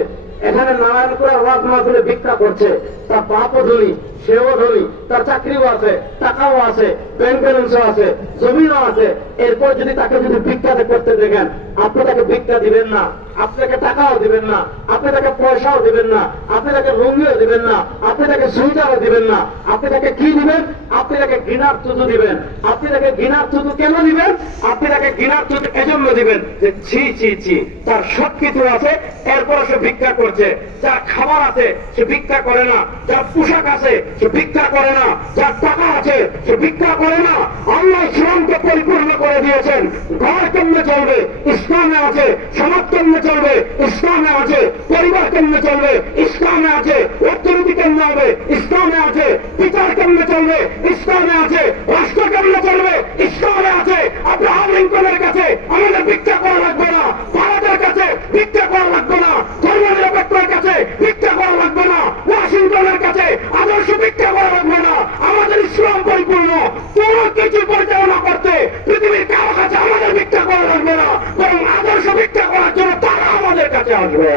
এখানে নারায়ণপুরা ওয়াজ মাহফিলে ভিক্ষা করছে, তার বাপও ধনী, সেও ধনী, তার চাকরিও আছে, টাকাও আছে, ব্যাংক ব্যালেন্সও আছে, জমিনও আছে, এরপর যদি তাকে যদি ভিক্ষাতে করতে দেখেন, আপনি তাকে ভিক্ষা দিবেন না, আপনাকে টাকাও দিবেন না, আপনি তাকে পয়সাও দিবেন না, আপনি তাকে লুঙ্গিও দিবেন না, আপনি তাকে সুইটারও দিবেন না, আপনি তাকে কি দিবেন? আপনি তাকে ঘৃণার থুতু দিবেন। আপনি তাকে ঘৃণার থুতু কেন দিবেন? আপনি তাকে ঘৃণার থুতু এজন্য দিবেন যে ছি ছি ছি, তার সবকিছু আছে, এরপরে সে ভিক্ষা করছে, যার খাবার আছে সে ভিক্ষা করে না, যার পোশাক আছে সে ভিক্ষা করে না, যার টাকা আছে সে ভিক্ষা করে না। আল্লাহ ইসলামকে পরিপূর্ণ করে দিয়েছেন। ঘর কেমনে চলবে ইসলামে আছে, সমাজ কেমনে চলবে ইসলামে আছে, পরিবার কেমনে চলবে ইসলামে আছে, অর্থনীতি কেমনে হবে ইসলামে আছে, বিচার কেমনে চলবে ইসলামে আছে, রাষ্ট্র কেমনে চলবে ইসলামে আছে। আব্রাহাম লিঙ্কনের কাছে আমাদের ভিক্ষা করা লাগবে না, ভারতের কাছে ভিক্ষা করা লাগবে না, ধর্মনিরপেক্ষের কাছে ভিক্ষা করা লাগবে না, ওয়াশিংটনের কাছে আদর্শ ভিক্ষা করা লাগবে না। আমাদের ইসলাম পরিপূর্ণ, কোন কিছু পরিচালনা করতে পৃথিবীর কারো কাছে আমাদের ভিক্ষা করা লাগবে না, বরং আদর্শ ভিক্ষা করার জন্য তারা আমাদের কাছে আসবে।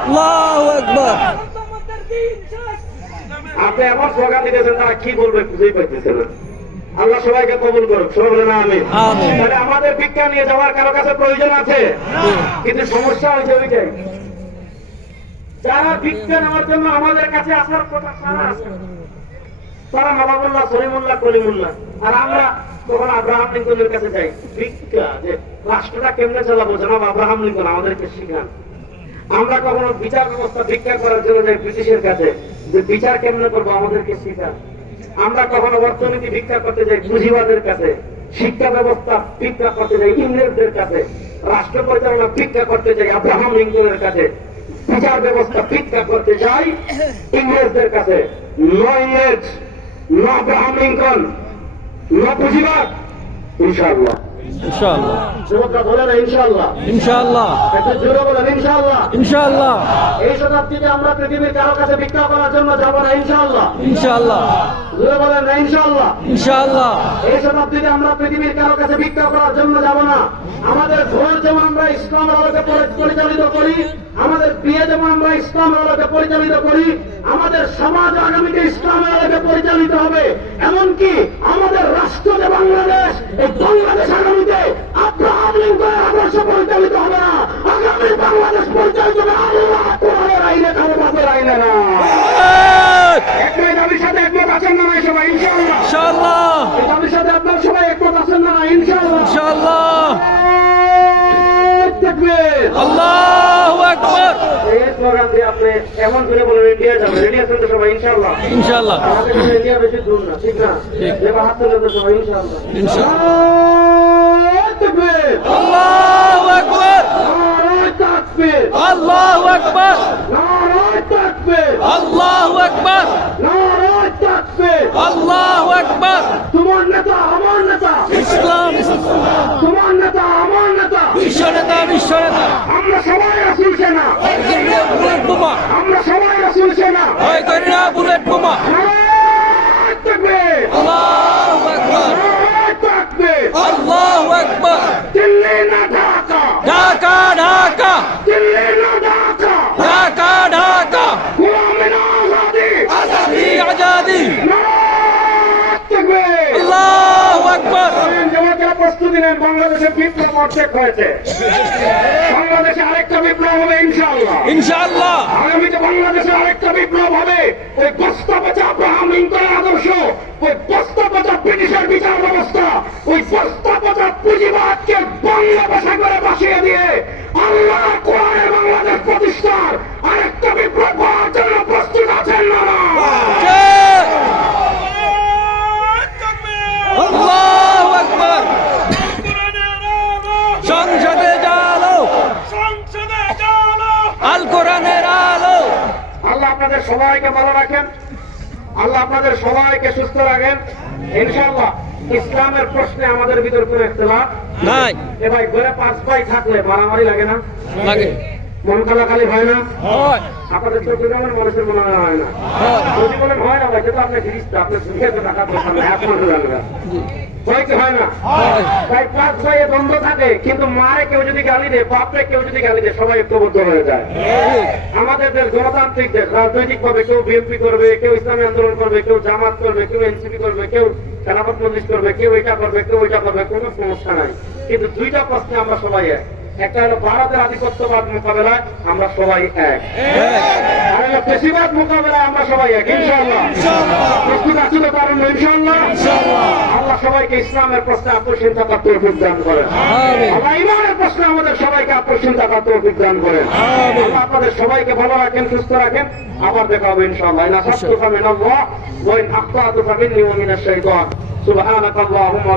আল্লাহু আকবার। আপনি এমন স্লোগান দিতেছেন, তারা কি বলবে বুঝেই পাইতেছে না। আল্লাহ সবাইকে কবুল করুক, সবাই বলে না আমিন। আমিন। তাহলে আমাদের ভিক্ষা নিয়ে যাওয়ার কারো কাছে প্রয়োজন আছে, কিন্তু সমস্যা হয়েছে ওইটাই, যারা ভিক্ষা নেওয়ার জন্য আমাদের কাছে আসার কথা তারা আসে, তারা নবাবুল্লাহ, সলিমুল্লাহ, কলিমুল্লাহ, আর আমরা তখন আব্রাহাম লিঙ্কনের কাছে যাই ভিক্ষা, যে রাষ্ট্রটা কেমনে চালাবো জনাব আব্রাহাম লিঙ্কন আমাদেরকে শিখান। আমরা কখনো বিচার ব্যবস্থা ভিক্ষা করার জন্য যাই ব্রিটিশের কাছে, যে বিচার কেমনে করবো আমাদেরকে শিখান। আমরা কখনো অর্থনীতি ভিক্ষা করতে যাই পুঁজিবাদের কাছে, শিক্ষা ব্যবস্থা ভিক্ষা করতে যাই ইংরেজদের কাছে, রাষ্ট্র পরিচালনা ভিক্ষা করতে যাই আব্রাহাম লিঙ্কনের কাছে, বিচার ব্যবস্থা ভিক্ষা করতে যাই ইংরেজদের কাছে। ন ইংরেজ, ন আব্রাহাম লিঙ্কন, ন পুঁজিবাদ, ইনশাআল্লাহ। ইনশাআল্লাহ। যুবকরা বলে না ইনশাআল্লাহ। ইনশাআল্লাহ। একটু জোরে বলেন ইনশাআল্লাহ। ইনশাআল্লাহ। এই শতাব্দীতে আমরা পৃথিবীর কারো কাছে ভিক্ষা করার জন্য যাব না ইনশাআল্লাহ। ইনশাআল্লাহ। জোরে বলেন না ইনশাআল্লাহ। ইনশাআল্লাহ। এই শতাব্দীতে আমরা পৃথিবীর কারো কাছে ভিক্ষা করার জন্য যাব না। আমাদের ঘর যেমন আমরা ইসলামের আলোকে পরিচালিত করি, আমাদের বিয়ে যেমন আমরা ইসলামের আলোকে পরিচালিত করি, আমাদের সমাজ আগামীতে ইসলামের আলোকে পরিচালিত হবে। এমনকি আমাদের রাষ্ট্র যে বাংলাদেশ, এই বাংলাদেশ আগামীতে আব্রাহাম লিঙ্কনের আদর্শ পরিচালিত হবে না। আগামী বাংলাদেশ পরিচালিত হবে আল্লাহ কোরআনের আইনে, কারো বাপের আইনে না। একটাই দাবির সাথে একমত আছেন না নাই সবাই ইনশাআল্লাহ? ইনশাআল্লাহ। এই দাবির সাথে আপনার সবাই একমত আছেন না নাই ইনশাআল্লাহ? ইনশাআল্লাহ। তাকবীর। আল্লাহু আকবার। এই স্লোগান দিয়ে আপনি এমন করে বলেন ইন্ডিয়া যাবে, রেডি আছেন তো সবাই ইনশাআল্লাহ? ইনশাআল্লাহ। আমাদের কাছে ইন্ডিয়া বেশি দূর না, ঠিক না? ঠিক। এবার হাত তুলে দেন সবাই ইনশাআল্লাহ। ইনশাআল্লাহ। তাকবীর। আল্লাহু আকবার। নারায়ে তাকবীর। আল্লাহু আকবার। নারায়ে তাকবীর। আল্লাহু আকবার। নারায়ে তাকবীর। আল্লাহু আকবার। তোমার নেতা আমার নেতা, ইসলাম। তোমার নেতা আমার নেতা, বিশ্ব নেতা, বিশ্ব নেতা। আমরা সবাই রাসূল সেনা, বুলেট বোমা। আমরা সবাই রাসূল সেনা। হয় করি না বুলেট বোমা। নারায়ে তাকবীর। আল্লাহু আকবার। নারায়ে তাকবীর। আল্লাহু আকবার। দিল্লি না ঢাকা, ঢাকা, ঢাকা। দিল্লি না ঢাকা, ঢাকা, ঢাকা। গোলামি না আজাদি, আজাদি, আজাদি। নারায়ে তাকবীর। আল্লাহু আকবার। যুবকেরা প্রস্তুতি নেন, বাংলাদেশের বিপ্লব অর্ধেক হয়েছে, বাংলাদেশে আরেকটা বিপ্লব হবে ইনশাআল্লাহ। ইনশাআল্লাহ। আগামীতে বাংলাদেশে আরেকটা বিপ্লব হবে। ওই বস্তা পচা আব্রাহাম লিঙ্কনের আদর্শ, ওই বস্তা পচা ব্রিটিশের বিচার ব্যবস্থা, ওই বস্তা পচা পুঁজিবাদকে বাংলা ভাষা করে বাসিয়ে দিয়ে আল্লাহ কোরআনের বাংলাদেশ প্রতিষ্ঠার আরেকটা বিপ্লব হওয়ার জন্য প্রস্তুত আছেন না? জয়। আল্লাহু আকবার। সংসদে জালো, সংসদে চলো, আল কোরআনের আলো। আল্লাহ আপনাদের সবাইকে ভালো রাখেন, আল্লাহ আপনাদের সবাইকে সুস্থ রাখেন ইনশাআল্লাহ। ইসলামের প্রশ্নে আমাদের ভিতর কোনো ইখতিলাফ নাই। এ ভাই ঘরে 5 ভাই থাকলে মারামারি লাগে না? লাগে। মন খালাখালি হয় না? হয়। আপনাদের চোখে যেমন মানুষের মনে হয় না। হয়। যদি বলেন হয় না ভাই, সেটা আপনার ফিরিস্তা, আপনার সুখে তো টাকা দোকান না, এক মানুষ জানবে হয় কি হয় না? হয়। তাই 5 ভাইয়ে দ্বন্দ্ব থাকে, কিন্তু মারে কেউ যদি গালি দেয়, বাপরে কেউ যদি গালি দেয়, সবাই ঐক্যবদ্ধ হয়ে যায়। আমাদের দেশ গণতান্ত্রিক দেশ, রাজনৈতিক ভাবে কেউ বিএনপি করবে, কেউ ইসলামী আন্দোলন করবে, কেউ জামাত করবে, কেউ এনসিপি করবে, কেউ খেলাফত মজলিস করবে, কেউ এটা করবে, কেউ ওইটা করবে, কোনো সমস্যা নাই। কিন্তু দুইটা প্রশ্নে আমরা সবাই এক। একটা হলো ভারতের আধিপত্যবাদ মোকাবেলায় আমরা সবাই এক, আর তাহলে ফেসিবাদ মোকাবেলায় আমরা সবাই এক ইনশাআল্লাহ। প্রস্তুত আছি তো পারেন না ইনশাআল্লাহ? আল্লাহ সবাইকে ইসলামের প্রশ্নে আকর্ষণ থাকার তৌফিক দান করেন। আমিন। আল্লাহ ইমানের প্রশ্নে আমাদের সবাইকে আকর্ষণ থাকার তৌফিক দান করেন। আমিন। আল্লাহ আপনাদের সবাইকে ভালো রাখেন, সুস্থ রাখেন। আবার দেখা হবে ইনশাআল্লাহ। ইন আসাবতু ফামিনাল্লাহ ওয়া ইন আখতাতু ফামিন্নি ওয়া মিনাশ শাইতান। সুবহানাকাল্লাহুম্মা